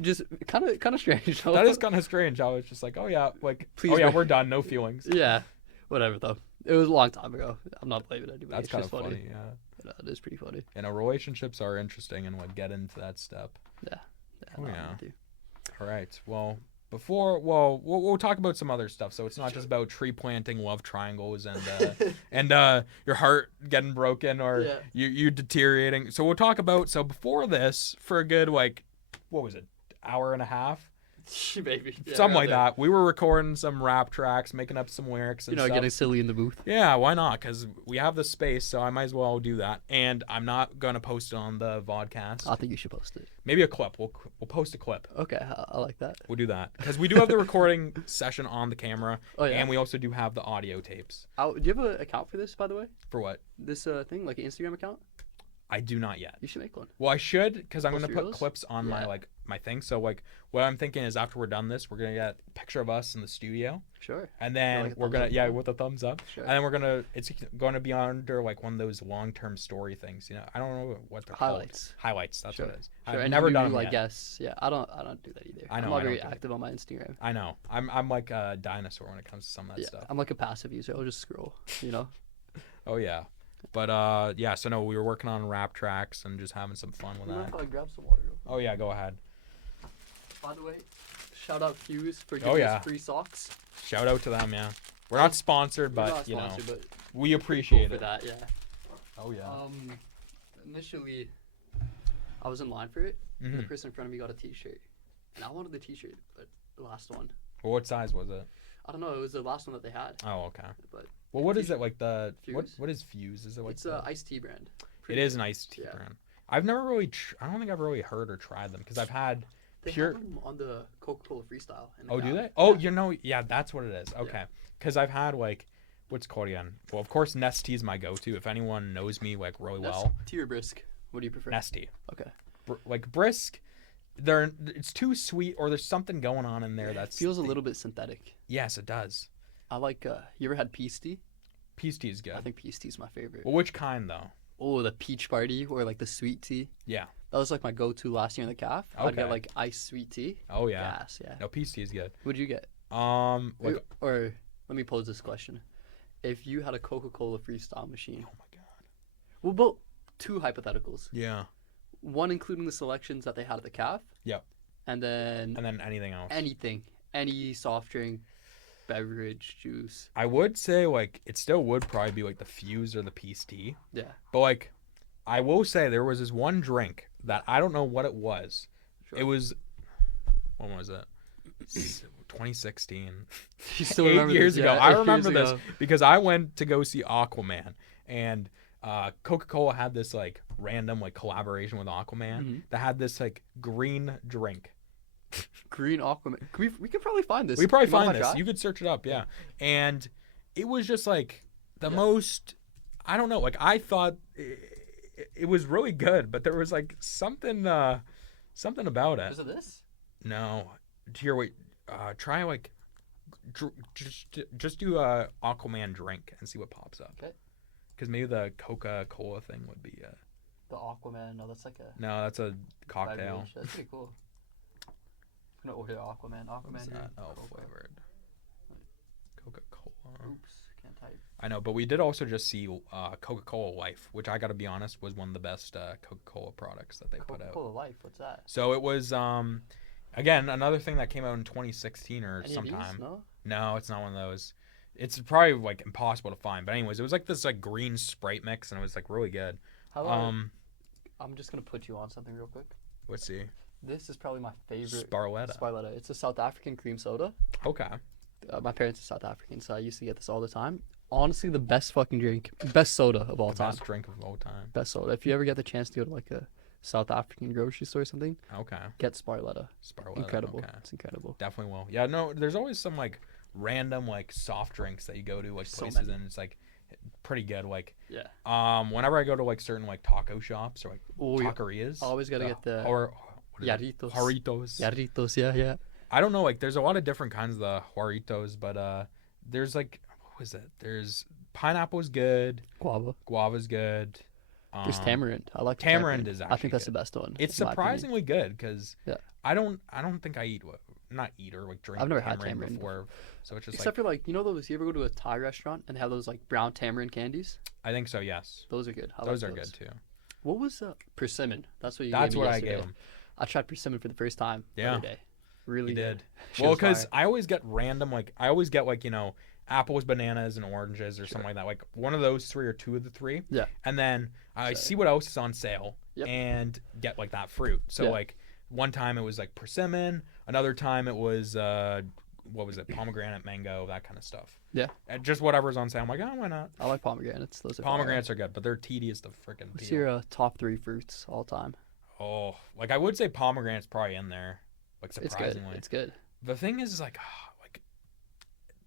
just kind of strange. That is kind of strange. I was just like, oh yeah, like, Please oh yeah, break- we're done. No feelings. Yeah, whatever though. It was a long time ago. I'm not blaming anybody. That's It's kind just of funny. Yeah. But, it is pretty funny. Relationships are interesting and like get into that step. Yeah. Oh, no, I'm yeah. with you. All right. Well, we'll talk about some other stuff. So it's not just about tree planting, love triangles, and your heart getting broken or you deteriorating. So we'll talk about. So before this, for a good like, what was it, hour and a half? Maybe. Yeah, Something around like there. that. We were recording some rap tracks, making up some lyrics and stuff. Getting silly in the booth. Yeah, why not? Because we have the space, so I might as well do that. And I'm not going to post it on the vodcast. I think you should post it. Maybe a clip. We'll post a clip. Okay, I like that. We'll do that. Because we do have the recording session on the camera. Oh, yeah. And we also do have the audio tapes. Do you have an account for this, by the way? For what? This thing, like an Instagram account? I do not yet. You should make one. Well, I should, because I'm going to Post put reels? clips on my thing. So, like, what I'm thinking is after we're done this, we're going to get a picture of us in the studio. Sure. And then Like a we're thumbs going up to, one? with a thumbs up. Sure. And then it's going to be under, like, one of those long-term story things. You know, I don't know what they're Highlights. called. Highlights. That's Sure. what it is. Sure. I've and never you done do, them like yet. guests. Yeah, I don't do that either. I know, I'm I not don't very do it. active on my Instagram. I know. I'm like a dinosaur when it comes to some of that stuff. I'm like a passive user. I'll just scroll, you know? Oh, yeah. But, yeah, so no, we were working on rap tracks and just having some fun with that. I grab some water. Oh, yeah, go ahead. By the way, shout out Fuse for Oh, giving yeah. us free socks. Shout out to them, yeah. We're not sponsored, We're but, not you know, sponsored, but we cool appreciate for it. that, yeah. Oh, yeah. Initially, I was in line for it, and the Mhm. person in front of me got a T-shirt, and I wanted the T-shirt, but the last one. Well, what size was it? I don't know. It was the last one that they had, Oh, okay. but Well, what is it like the Fuse? what is Fuse? Is it like it's a iced tea brand. it is an iced tea Yeah. brand. I've never really I don't think I've really heard or tried them because I've had They pure. have them on the Coca-Cola Freestyle. in the Oh, do cap. they? Oh, Yeah. yeah, that's what it is. Okay, because I've had like what's it called again? Well, of course, Nestea is my go-to. If anyone knows me like really well, Tea or brisk? What do you prefer? Nestea. Okay. Like brisk, it's too sweet or there's something going on in there that's Feels a little bit synthetic. Yes, it does. I like. You ever had peach tea? Peach tea is good. I think peach tea is my favorite. Well, which kind though? Oh, the peach party or like the sweet tea. Yeah. That was like my go-to last year in the calf. I'd Okay. get like iced sweet tea. Oh yeah. Yes, yeah. No, peach tea is good. What'd you get? Like Or let me pose this question: if you had a Coca-Cola Freestyle machine, oh my god. well, both two hypotheticals. Yeah. One including the selections that they had at the calf. Yep. And then And then anything else. anything, any soft drink, beverage juice. I would say like it still would probably be like the Fuse or the Peace Tea. Yeah. But like I will say there was this one drink that I don't know what it was. Sure. It was when was it? 2016. You still 8 remember years this? ago. Yeah, I 8 remember years this ago. because I went to go see Aquaman and Coca-Cola had this like random like collaboration with Aquaman that had this like green drink. Green Aquaman. We could probably find this. We probably You mind find if I this. try? You could search it up, yeah. And it was just like the most. I don't know. Like I thought it was really good, but there was like something about it. Is it this? No, here wait. Try like just do Aquaman drink and see what pops up. Okay. Because maybe the Coca-Cola thing would be. The Aquaman. No, that's like a No, that's a cocktail. beverage. That's pretty cool. I'm gonna order Aquaman. What's Aquaman. that? Oh, Coca. flavored. Coca-Cola. Oops, can't type. I know, but we did also just see Coca-Cola Life, which I got to be honest was one of the best Coca-Cola products that they put out. Coca-Cola Life. What's that? So it was again another thing that came out in 2016 or Any sometime. Of these? No. No, it's not one of those. It's probably like impossible to find. But anyways, it was like this like green Sprite mix, and it was like really good. How about, I'm just gonna put you on something real quick. Let's see. This is probably my favorite. Sparletta. Sparletta. It's a South African cream soda. Okay. My parents are South African, so I used to get this all the time. Honestly, the best fucking drink, best soda of all The time. best drink of all time. Best soda. If you ever get the chance to go to like a South African grocery store or something, Okay. get Sparletta. Sparletta. Incredible. Okay. It's incredible. Definitely will. Yeah. No. There's always some like random like soft drinks that you go to like So places many. and it's like pretty good. Like Yeah. whenever I go to like certain like taco shops or like Oh, yeah. taquerias. Always gotta get the or what is it? Jarritos. Jarritos. Jarritos, yeah. I don't know. Like there's a lot of different kinds of the Jarritos, but there's like what was it? There's pineapple's good. Guava. Guava's good. There's tamarind. I like the tamarind is I actually think that's good. the best one. It's in my opinion. surprisingly good because Yeah. I don't think I not eat or like drink. I've never had tamarind tamarind before, so it's just Except for like, you know those, you ever go to a Thai restaurant and have those like brown tamarind candies? I think so. Yes, Those are good. I those like are good too. What was persimmon? That's what you That's gave me what I yesterday. gave them. I tried persimmon for the first time the Yeah. other day. Really You good. did. She Well, was because fire. I always get random like I always get like apples, bananas, and oranges or something like that. Like one of those three or two of the three. Yeah. And then I So- see what else is on sale Yep. and get like that fruit. So Yeah. like one time it was like persimmon, another time it was what was it? Pomegranate, mango, that kind of stuff. Yeah. And just whatever's on sale. I'm like, oh, why not? I like pomegranates. Those are Pomegranates are good, but they're tedious to freaking What's peel. your top 3 fruits all time? Oh, like I would say pomegranate's probably in there. Like It's good. surprisingly. It's good. The thing is like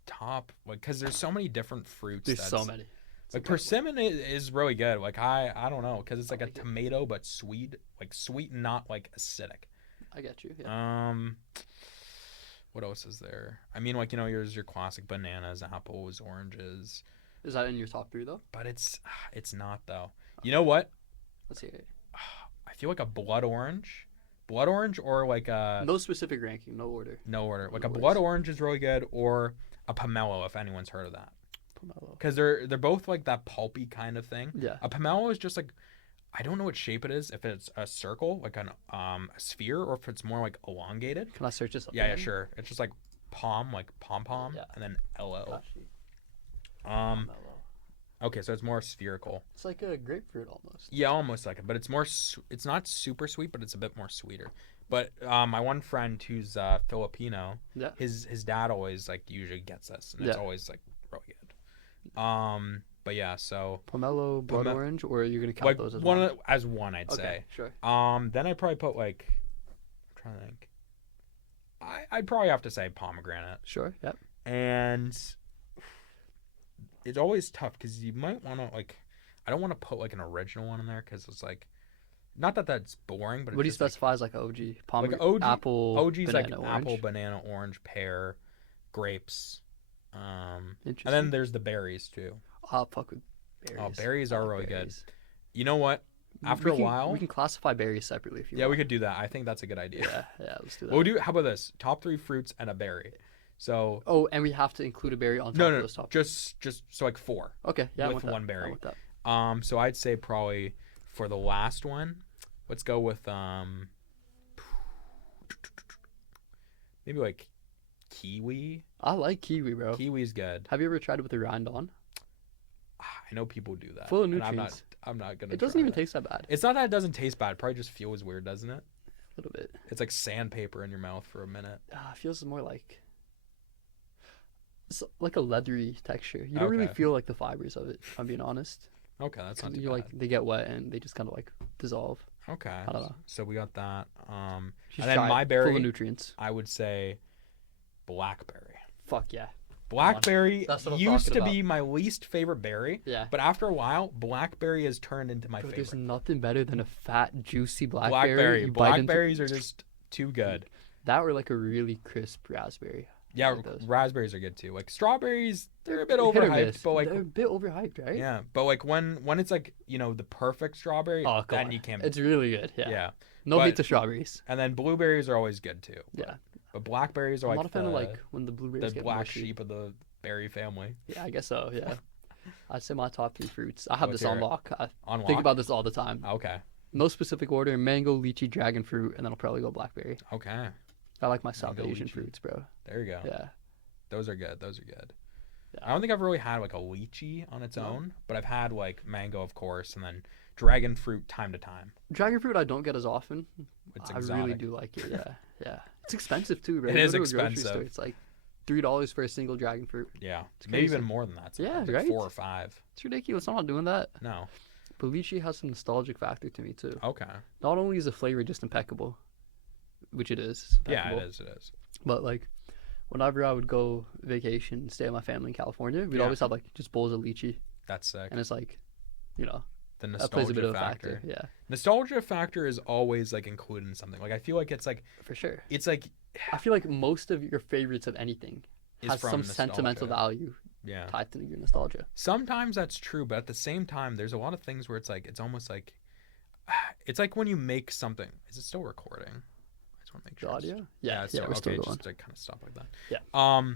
top like because there's so many different fruits. There's that's- so many. It's Like incredible. persimmon is really good. Like I don't know because it's like I a like it. tomato but sweet, like sweet and not like acidic. I get you. Yeah. What else is there? I mean, like there's your classic bananas, apples, oranges, Is that in your top 3 though? but it's not though. You know what? Let's hear it. I feel like a blood orange or like a No specific ranking, no order. no order. Like No a worries. blood orange is really good, or a pomelo if anyone's heard of that. Pomelo. Because they're both like that pulpy kind of thing. Yeah. A pomelo is just like I don't know what shape it is. If it's a circle, like a sphere, or if it's more like elongated. Can I search this up? Yeah, again? sure. It's just like pom, like pom pom, Yeah. and then lo. Gosh, Um. pomelo. Okay, so it's more spherical. It's like a grapefruit almost. Yeah, almost like it, but it's more. It's not super sweet, but it's a bit more sweeter. But my one friend who's Filipino, Yeah. his dad always like usually gets this, and it's Yeah. always like really good. But yeah, so Pomelo, blood Pome- orange, or you're gonna count like those as one one? as one, I'd Okay, say. sure. Then I'd probably put like I'm trying to think. I'd probably have to say pomegranate, Sure. Yep. and it's always tough because you might want to like. I don't want to put like an original one in there because it's like, not that that's boring, but What do you it's just, specify as like OG? Like OG Apple, OG's banana, like orange. apple, banana, orange, pear, grapes, and Interesting. then there's the berries too. I'll fuck with berries. Oh, berries I are like really berries. good. You know what? After We a can- while, we can classify berries separately if you yeah, want. we could do that. I think that's a good idea. Yeah, let's do that. We'll do. How about this? Top 3 fruits and a berry. So Oh, and we have to include a berry on top no, of no, those top. just so like 4. Okay, yeah, I'm with with one that. berry. I'm with that. So I'd say probably for the last one, let's go with maybe like kiwi. I like kiwi, bro. Kiwi's good. Have you ever tried it with the rind on? I know people do that. Full of and nutrients. I'm not gonna. It doesn't try even that. taste that bad. It's not that it doesn't taste bad. It probably just feels weird, doesn't it? A little bit. It's like sandpaper in your mouth for a minute. It feels more like it's like a leathery texture. You don't really Okay. feel like the fibers of it. If I'm being honest. Okay, that's not too You bad. like they get wet and they just kind of like dissolve. Okay. I don't know. So we got that. Just And then try my it. berry, Full of nutrients. I would say blackberry. Fuck yeah. Blackberry That's what I'm used talking to be my least favorite berry, Yeah. but after a while, blackberry has turned into my Bro, favorite. there's nothing better than a fat, juicy blackberry. Blackberry. You bite into Blackberries are just too good. that or like a really crisp raspberry. Yeah, like those. raspberries are good too. Like strawberries, they're a bit Hit or overhyped, miss. but like they're a bit overhyped, right? yeah, but like when it's like the perfect strawberry, Oh, come then on. you can't. It's really good. Yeah. yeah, No but- hate to strawberries. and then blueberries are always good too. Yeah. But blackberries are I'm like not a fan of like when the blueberries the get black mushy. sheep of the berry family. Yeah, I guess so. Yeah. I'd say my top 3 fruits. I have What's this on your- lock. I On think lock? about this all the time. Okay. No specific order: mango, lychee, dragon fruit, and then I'll probably go blackberry. Okay. I like my South Mango, Asian lychee. fruits, bro. There you go. Yeah. Those are good. Those are good. Yeah. I don't think I've really had like a lychee on its No. own, but I've had like mango, of course, and then dragon fruit time to time. Dragon fruit I don't get as often. It's I exotic. really do like it. Yeah. Yeah. It's expensive too, bro. It You is go to a grocery expensive. store, it's like $3 for a single dragon fruit. Yeah. It's Maybe crazy. even more than that. Yeah, sometimes, like right? 4 or 5. It's ridiculous. I'm not doing that. No. But lychee has some nostalgic factor to me too. Okay. Not only is the flavor just impeccable, which it is. It's Yeah, impeccable, it is. It is. But like, whenever I would go vacation, stay with my family in California, we'd Yeah. always have like just bowls of lychee, That's sick. and it's like, you know, The that plays a bit nostalgia of a factor. factor. Yeah, Nostalgia factor is always like included in something. Like I feel like it's for sure. like I feel like most of your favorites of anything is has from some sentimental nostalgia. value Yeah. tied to your nostalgia. Sometimes that's true, but at the same time, there's a lot of things where it's like it's almost like it's like when you make something. Is it still recording? I just want to make The sure. audio? Yeah, Yeah, we're okay, still going. just to kind of stop like that. Yeah.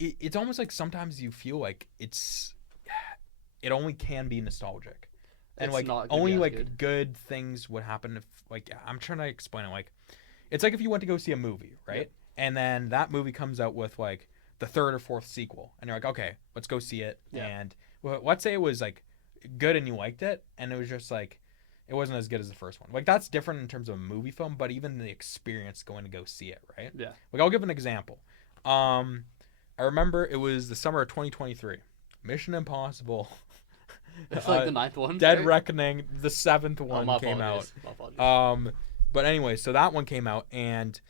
It's almost like sometimes you feel like it only can be nostalgic, and It's like not gonna only be as like good. good things would happen if like I'm trying to explain it. Like it's like if you went to go see a movie, right? Yep. And then that movie comes out with like the 3rd or 4th sequel, and you're like, okay, let's go see it. Yeah. And let's say it was like good and you liked it, and it was just like it wasn't as good as the first one. Like that's different in terms of a movie film, but even the experience going to go see it, right? Yeah. Like I'll give an example. I remember it was the summer of 2023. Mission Impossible. It's like the 9th one. Dead right? Reckoning, the 7th Oh, one my came out. apologies. My apologies. But anyway, so that one came out, and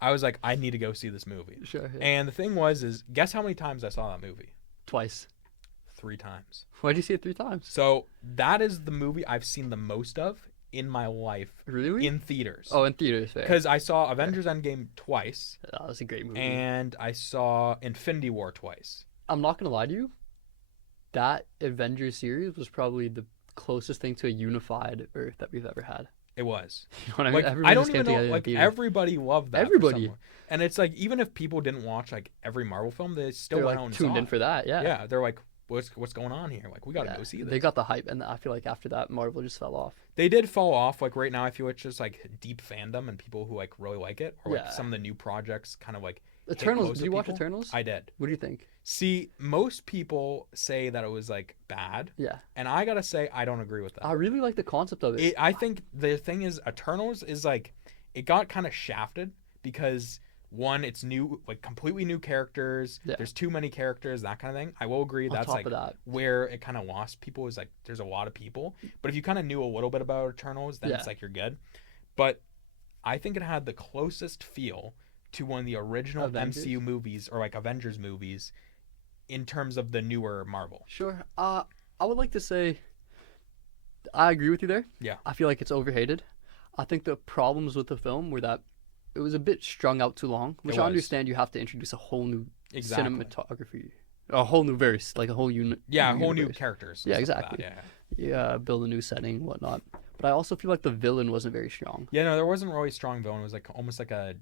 I was like, I need to go see this movie. Sure. Yeah. And the thing is guess how many times I saw that movie? Twice. 3 times. Why'd you see it 3 times? So that is the movie I've seen the most of in my life Really? in theaters. Oh, in theaters. Fair. Because I saw Avengers Endgame twice, That was a great movie. and I saw Infinity War twice. I'm not gonna lie to you. That Avengers series was probably the closest thing to a unified Earth that we've ever had. It was. You know what I mean? Like Everyone I just don't came even know. together in Like theater. everybody loved that. for Everybody. some- And it's like even if people didn't watch like every Marvel film, they still They're went out like and tuned saw in it. for that. Yeah. Yeah, they're like, what's going on here? Like we gotta Yeah. go see this. They got the hype, and I feel like after that, Marvel just fell off. They did fall off. Like right now, I feel it's just like deep fandom and people who like really like it, or like Yeah. some of the new projects kind of like. hit Eternals. close Did with you watch people. Eternals? I did. What do you think? See, most people say that it was like bad, Yeah. and I gotta say I don't agree with that. I really like the concept of it. I think the thing is Eternals is like it got kind of shafted because one, it's new, like completely new characters. Yeah. There's too many characters, that kind of thing. I will agree On that's top like of that. where it kind of lost people is like there's a lot of people. But if you kind of knew a little bit about Eternals, then Yeah. it's like you're good. But I think it had the closest feel to one of the original Avengers? MCU movies or like Avengers movies in terms of the newer Marvel. Sure. I would like to say I agree with you there. Yeah. I feel like it's overhated. I think the problems with the film were that it was a bit strung out too long, which It I was. understand you have to introduce a whole new Exactly. cinematography, a whole new verse, like a whole unit. Yeah, whole new universe. characters. Yeah, and stuff like exactly. that, Yeah. Yeah, build a new setting and whatnot. But I also feel like the villain wasn't very strong. Yeah, no, there wasn't really a strong villain. It was like almost like a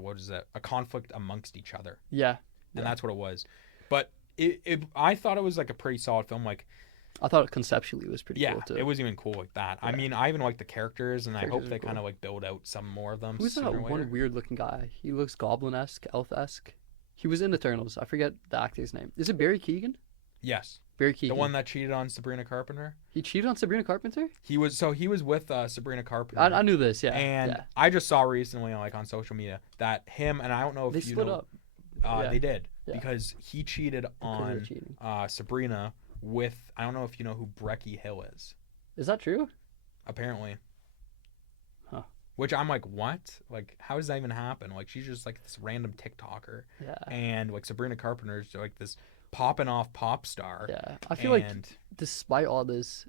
what is it? A conflict amongst each other, Yeah. and Yeah. that's what it was. But I thought it was like a pretty solid film. Like I thought conceptually it was pretty Yeah, cool too. it was even cool like that. I Yeah. mean, I even like the characters, and I hope Characters are they cool. kind of like build out some more of them. Who's sooner that or one later. weird looking guy? He looks goblin-esque, elf-esque. He was in Eternals. I forget the actor's name. Is it Barry Keoghan? Yes, Barry the Keoghan. one that cheated on Sabrina Carpenter. He cheated on Sabrina Carpenter? He was with Sabrina Carpenter. I knew this, yeah. And yeah. I just saw recently, like on social media, that him and I don't know if They you split know, up. Yeah. they did Yeah. because he cheated Because of on the cheating. Sabrina with I don't know if you know who Brecky Hill is. Is that true? Apparently. Huh. Which I'm like, what? Like, how does that even happen? Like, she's just like this random TikToker, Yeah. and like Sabrina Carpenter's like this popping off pop star. Yeah. I feel like and despite all this,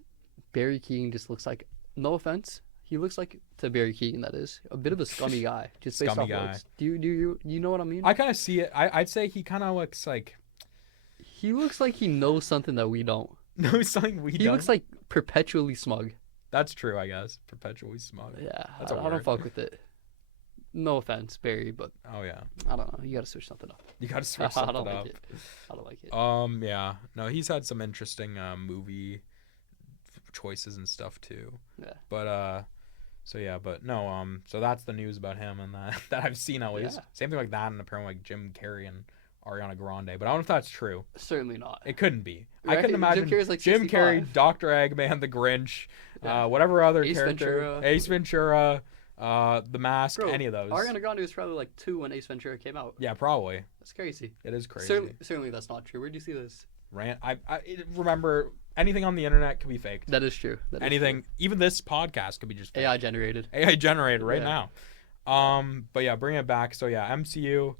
Barry Keoghan just looks like, no offense, he looks like, to Barry Keoghan that is, a bit of a scummy guy. Just based Scummy off guy. looks. Do you know what I mean? I kind of see it. I'd say he kind of looks like He looks like he knows something that we don't. knows something we He don't. looks like perpetually smug. That's true, I guess. Perpetually smug. Yeah. That's I a don't word. fuck with it. No offense, Barry, but Oh yeah, I don't know. You gotta switch something up. you got to switch I something don't like up. it. I don't like it. Yeah. No, he's had some interesting movie choices and stuff too. Yeah. But so yeah, but no, so that's the news about him and that that I've seen at least. Yeah. Same thing like that, and apparently like Jim Carrey and Ariana Grande. But I don't know if that's true. Certainly not. It couldn't be. You I couldn't reckon Jim imagine Carrey's like Jim 65? Carrey, Dr. Eggman, The Grinch, Yeah. whatever other Ace character, Ventura. Ace Ventura, The Mask, Bro, any of those. Ariana Grande was probably like 2 when Ace Ventura came out. Yeah, probably. That's crazy. It is crazy. Certainly that's not true. Where'd you see this? Remember, anything on the internet could be faked. That is true. That is Anything, even this podcast could be just true. AI generated. AI generated right Yeah. now. But yeah, bring it back. So yeah, MCU.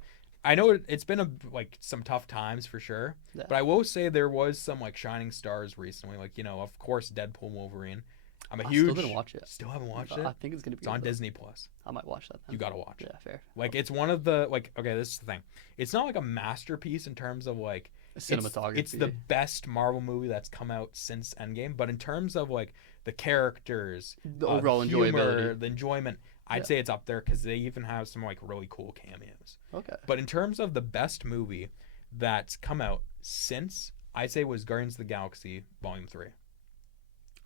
I know it's been some tough times for sure, Yeah. but I will say there was some like shining stars recently. Like of course, Deadpool, Wolverine. I'm a I huge. still didn't watch it. Still haven't watched I it. think it's gonna be. It's on good, though. Disney Plus. I might watch that. Then. You gotta watch it. Yeah, fair. Like it's one of the okay. This is the thing. It's not like a masterpiece in terms of like Cinematography. It's the best Marvel movie that's come out since Endgame. But in terms of like the characters, the overall the humor, enjoyability. the enjoyment, I'd Yeah. say it's up there because they even have some like really cool cameos. Okay. But in terms of the best movie that's come out since, I'd say was Guardians of the Galaxy Volume 3.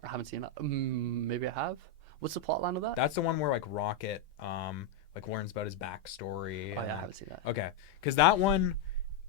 I haven't seen that. Maybe I have. What's the plot line of that? That's the one where like Rocket like learns about his backstory. Oh and, yeah, I like, haven't seen that. okay, because that one,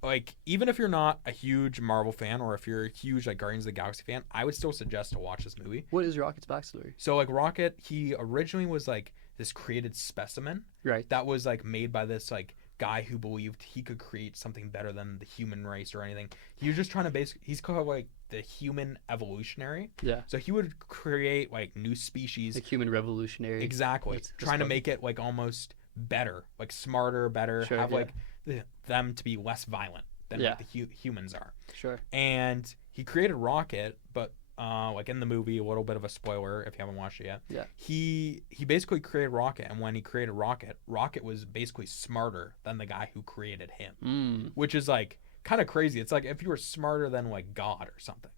like, even if you're not a huge Marvel fan or if you're a huge like Guardians of the Galaxy fan, I would still suggest to watch this movie. What is Rocket's backstory? So like Rocket, he originally was like this created specimen Right. that was like made by this like guy who believed he could create something better than the human race or anything. He was just trying to he's called like the human evolutionary. Yeah. So he would create like new species. The human revolutionary. Exactly. That's Trying to funny. make it like almost better, like smarter, better, Sure, have yeah. like them to be less violent than Yeah. like the humans are. Sure. And he created Rocket, but like in the movie, a little bit of a spoiler if you haven't watched it yet. Yeah. He basically created Rocket, and when he created Rocket, Rocket was basically smarter than the guy who created him, which is like kind of crazy. It's like if you were smarter than like God or something.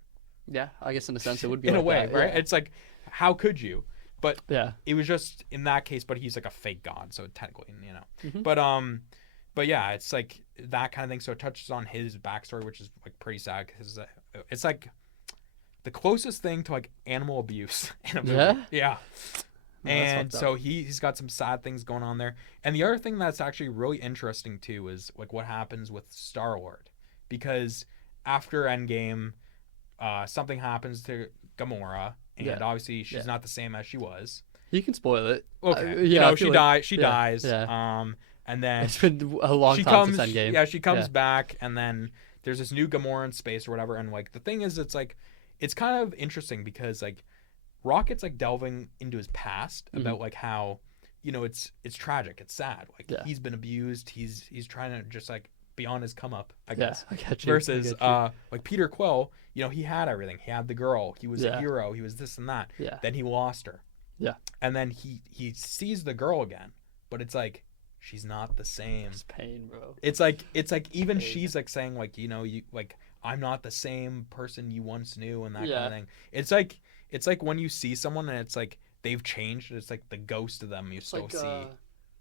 Yeah, I guess in a sense it would be In like a way, that, right? Yeah. It's like how could you? But Yeah. it was just in that case, but he's like a fake God, so technically, Mhm. But yeah, it's like that kind of thing. So it touches on his backstory, which is like pretty sad because it's like the closest thing to like animal abuse in a movie. Yeah? Yeah. No, that's And fucked so up. he's got some sad things going on there. And the other thing that's actually really interesting too is like what happens with Star-Lord, because after Endgame, something happens to Gamora, and Yeah. obviously she's Yeah. not the same as she was. You can spoil it. Okay, yeah, I she feel like- dies. She yeah, dies. yeah. And then It's been a long she time comes. since Endgame. Yeah, she comes Yeah. back, and then there's this new Gamora in space or whatever. And like the thing is, it's like it's kind of interesting because like Rocket's like delving into his past Mhm. about like how it's tragic, it's sad. Like Yeah. he's been abused. He's trying to just like be on his come up, I Yeah, guess. I get you. Versus I get like Peter Quill, he had everything. He had the girl. He was a Yeah. hero. He was this and that. you. Yeah. Then he lost her. Yeah. And then he sees the girl again, but it's like she's not the same. It's pain, bro. It's like even Pain. she's like saying like you like I'm not the same person you once knew and that kind Yeah. of thing. It's like when you see someone and it's like they've changed. It's like the ghost of them you It's still like see.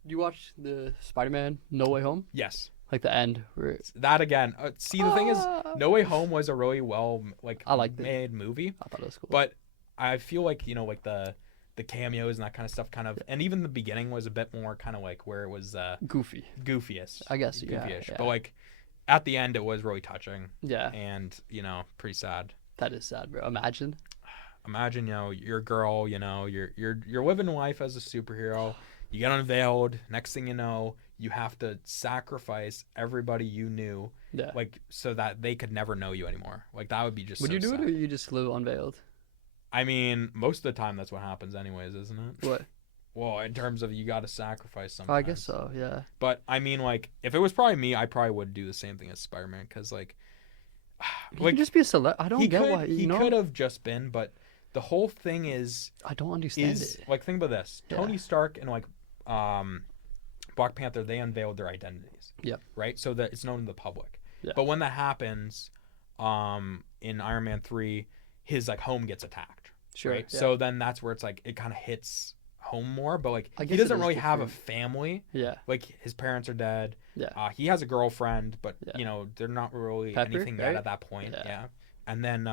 you watched the Spider-Man No Way Home? Yes. Like the end. Where That again. See, the thing is, No Way Home was a really well I liked it. made movie, I thought it was cool. but I feel like like the cameos and that kind of stuff and even the beginning was a bit more kind of like where it was goofiest. I guess. Goofy-ish. Yeah. But like at the end, it was really touching. Yeah. And pretty sad. That is sad, bro. Imagine, your girl, you're living life as a superhero. You get unveiled. Next thing you know, you have to sacrifice everybody you knew, yeah. like so that they could never know you anymore. Like that would be just. Would so you do sad. it, or you just live unveiled? I mean, most of the time that's what happens, anyways, isn't it? What? Well, in terms of you got to sacrifice something. Oh, I guess so. Yeah. But I mean, like, if it was probably me, I probably would do the same thing as Spider-Man, because like, He could just be a celeb. I don't get why. He could have just been, but the whole thing is. I don't understand it. Like, think about this: Yeah. Tony Stark and like, Black Panther, they unveiled their identities. Yep. Right, so that it's known to the public. Yeah. But when that happens, in Iron Man 3, his like home gets attacked. Sure. Right. Yeah. So then that's where it's like it kind of hits home more, but like I he guess doesn't it is really have a different. family. Yeah. Like his parents are dead. Yeah. He has a girlfriend, but Yeah. they're not really Pepper, anything yet right? at that point. Yeah. Yeah. And then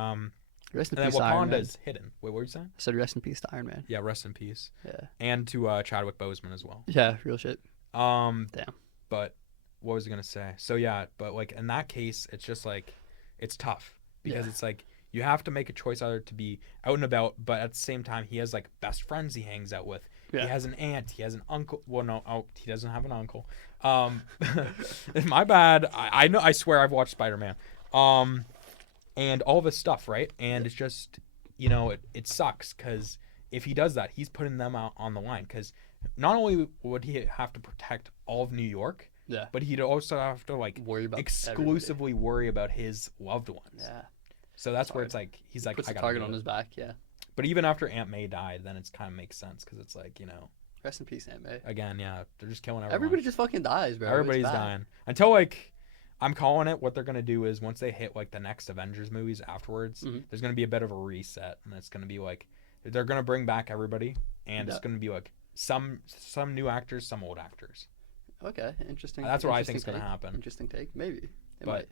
Rest in peace, to Iron Man. Wakanda's hidden. Wait, what were you saying? I said rest in peace to Iron Man. Yeah, rest in peace. Yeah. And to Chadwick Boseman as well. Yeah. Real shit. Damn. Damn. But what was I gonna say? So yeah, but like in that case, it's just like it's tough because Yeah. it's like you have to make a choice either to be out and about, but at the same time, he has like best friends he hangs out with. Yeah. He has an aunt. He has an uncle. Well, no, he doesn't have an uncle. My bad. I know. I swear I've watched Spider-Man. And all this stuff, right? And it's just, it sucks because if he does that, he's putting them out on the line. Because not only would he have to protect all of New York, Yeah. but he'd also have to like Worry about exclusively worry about his loved ones. Yeah. So that's where it's like he's like, Puts I a got target on his back. Yeah. But even after Aunt May died, then it's kind of makes sense because it's like Rest in peace, Aunt May. again, yeah, they're just killing everyone. Everybody just fucking dies, bro. Everybody's It's bad. dying until like. I'm calling it. What they're gonna do is once they hit like the next Avengers movies afterwards, Mhm. there's gonna be a bit of a reset, and it's gonna be like they're gonna bring back everybody, and it's Yeah. gonna be like some new actors, some old actors. Okay, interesting. That's what I interesting think is gonna take. happen. Interesting take, maybe. It But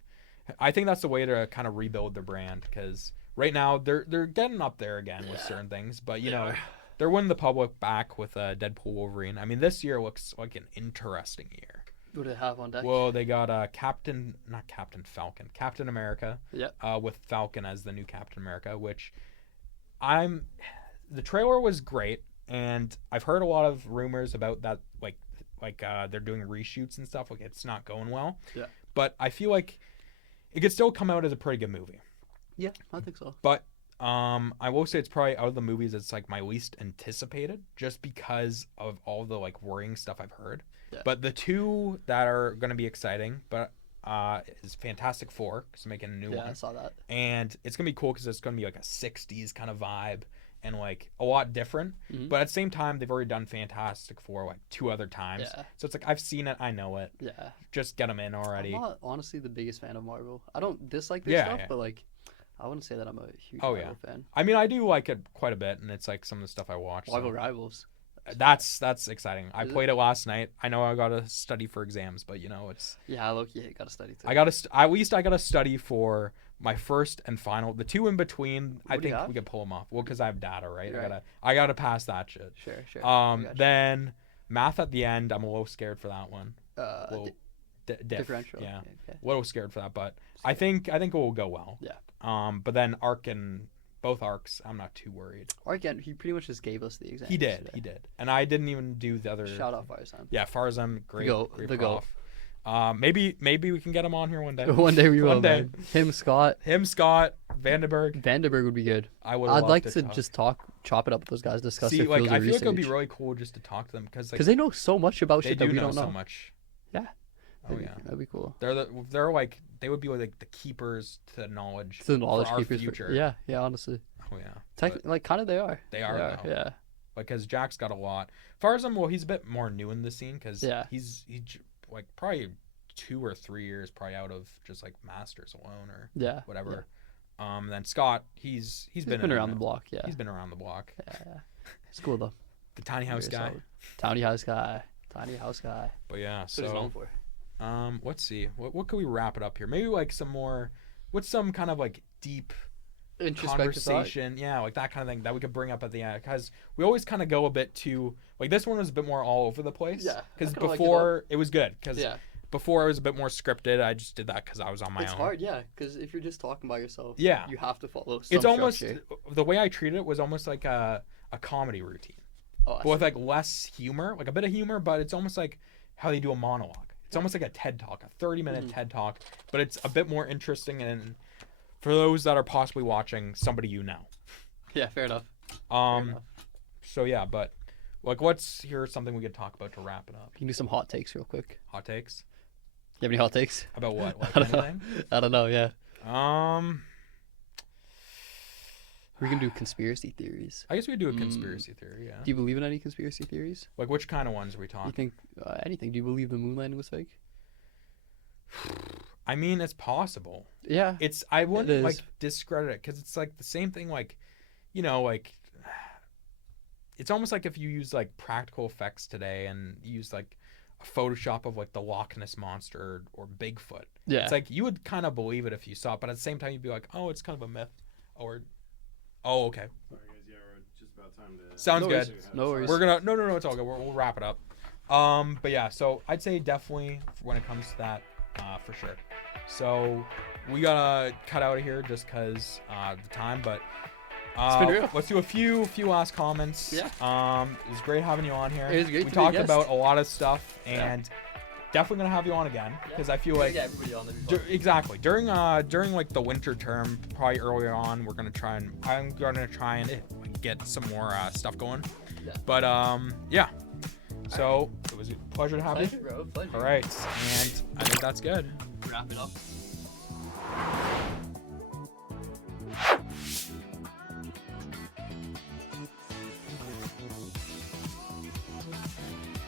might. I think that's the way to kind of rebuild their brand because right now they're getting up there again with Yeah. certain things, but They are. they're winning the public back with Deadpool Wolverine. I mean, this year looks like an interesting year. What do they have on deck? Well, they got Captain America. Yeah. With Falcon as the new Captain America, which the trailer was great, and I've heard a lot of rumors about that, like they're doing reshoots and stuff. Like it's not going well. Yeah. But I feel like it could still come out as a pretty good movie. Yeah, I think so. But I will say it's probably out of the movies it's like my least anticipated, just because of all the like worrying stuff I've heard. Yeah. But the two that are going to be exciting, but is Fantastic Four, because they're making a new Yeah, one, I saw that. and it's gonna be cool because it's gonna be like a '60s kind of vibe and like a lot different. Mhm. But at the same time, they've already done Fantastic Four like 2 other times, Yeah. so it's like I've seen it, I know it. Yeah. Just get them in already. I'm not honestly the biggest fan of Marvel. I don't dislike their Yeah, stuff, yeah. but like, I wouldn't say that I'm a huge Oh, Marvel fan. I mean, I do like it quite a bit, and it's like some of the stuff I watch. Marvel So. Rivals. That's exciting. I Is it? played it last night. I know I gotta study for exams, but it's Yeah, look, yeah, gotta study too. I gotta at least I gotta study for my first and final. The 2 in between, I What do you think have? we could pull them off. Well, because I have data, right? Right. I gotta pass that shit. Sure. I gotcha. Then math at the end, I'm a little scared for that one. Di- Diff, differential. yeah. Okay. A little scared for that, but I think it will go well. Yeah. But then both arcs, I'm not too worried. Or again, he pretty much just gave us the example. He did, and I didn't even do the other. Shout out Firesign. Yeah, Farzam, great, goat, great the prof. Maybe we can get him on here one day. One day we will. One day. Man. Him, Scott, Scott, Vandenberg. Vandenberg would be good. I would. I'd like to just chop it up with those guys, discuss See, their like fields I of feel like it would be research. really cool just to talk to them because Because they know so much about they shit do that we know don't know. so much. Yeah. Oh yeah, That'd be cool. they're like they would be like the keepers to knowledge. To the knowledge for our keepers. future. Yeah, honestly. Oh yeah. Like kind of they are. They are now. Yeah. Because Jack's got a lot. Farzam, well, he's a bit more new in the scene because Yeah. he's like probably 2 or 3 years probably out of just like masters alone or Yeah. whatever. Then Scott, he's been around the block. Yeah. He's been around the block. Yeah. It's cool though. The tiny house Very guy. solid. Tiny house guy. But yeah, That's what he's known so for. Let's see. What could we wrap it up here? Maybe like some more. What's some kind of like deep Introspective thought. conversation? Yeah, like that kind of thing that we could bring up at the end because we always kind of go a bit too like this one was a bit more all over the place. Yeah, Because I kinda like it before it was good because Yeah, before I was a bit more scripted. I just did that because I was on my it's own. hard. Yeah, because if you're just talking by yourself, Yeah. you have to follow some It's almost structure. the way I treated it was almost like a comedy routine, Oh, I but with see. like less humor, like a bit of humor, but it's almost like how they do a monologue. It's almost like a TED talk, a 30-minute Mhm. TED talk, but it's a bit more interesting and for those that are possibly watching, somebody you know. Yeah, fair enough. Fair Um. enough. So yeah, but like, what's here's something we could talk about to wrap it up. We can do some hot takes real quick. Hot takes You have any hot takes? about what? Like I don't know. anything? I don't know. Yeah, we can do conspiracy theories. I guess we do a conspiracy theory. Yeah. Do you believe in any conspiracy theories? Like, which kind of ones are we You talking? think anything? Do you believe the moon landing was fake? I mean, it's possible. Yeah. It's I wouldn't is. like discredit it because it's like the same thing. Like, you know, like it's almost like if you use like practical effects today and use like a Photoshop of like the Loch Ness monster or Bigfoot. Yeah. It's like you would kind of believe it if you saw it, but at the same time you'd be like, oh, it's kind of a myth, or oh, okay, Sorry guys, yeah, we're just about time to. sounds No good. worries. No worries. We're gonna no, it's all good. We'll wrap it up. But yeah, so I'd say definitely when it comes to that, for sure. So we gotta cut out of here just cause the time, but It's been real. let's do a few last comments. Yeah. It was great having you on here. It was great We to be a talked guest. about a lot of stuff Yeah. and definitely gonna have you on again because I feel like everybody on exactly during like the winter term, probably earlier on, I'm gonna try and get some more stuff going. Yeah. But yeah. So it was a pleasure to have you. Pleasure, bro. Pleasure. All right, and I think that's good. Wrap it up.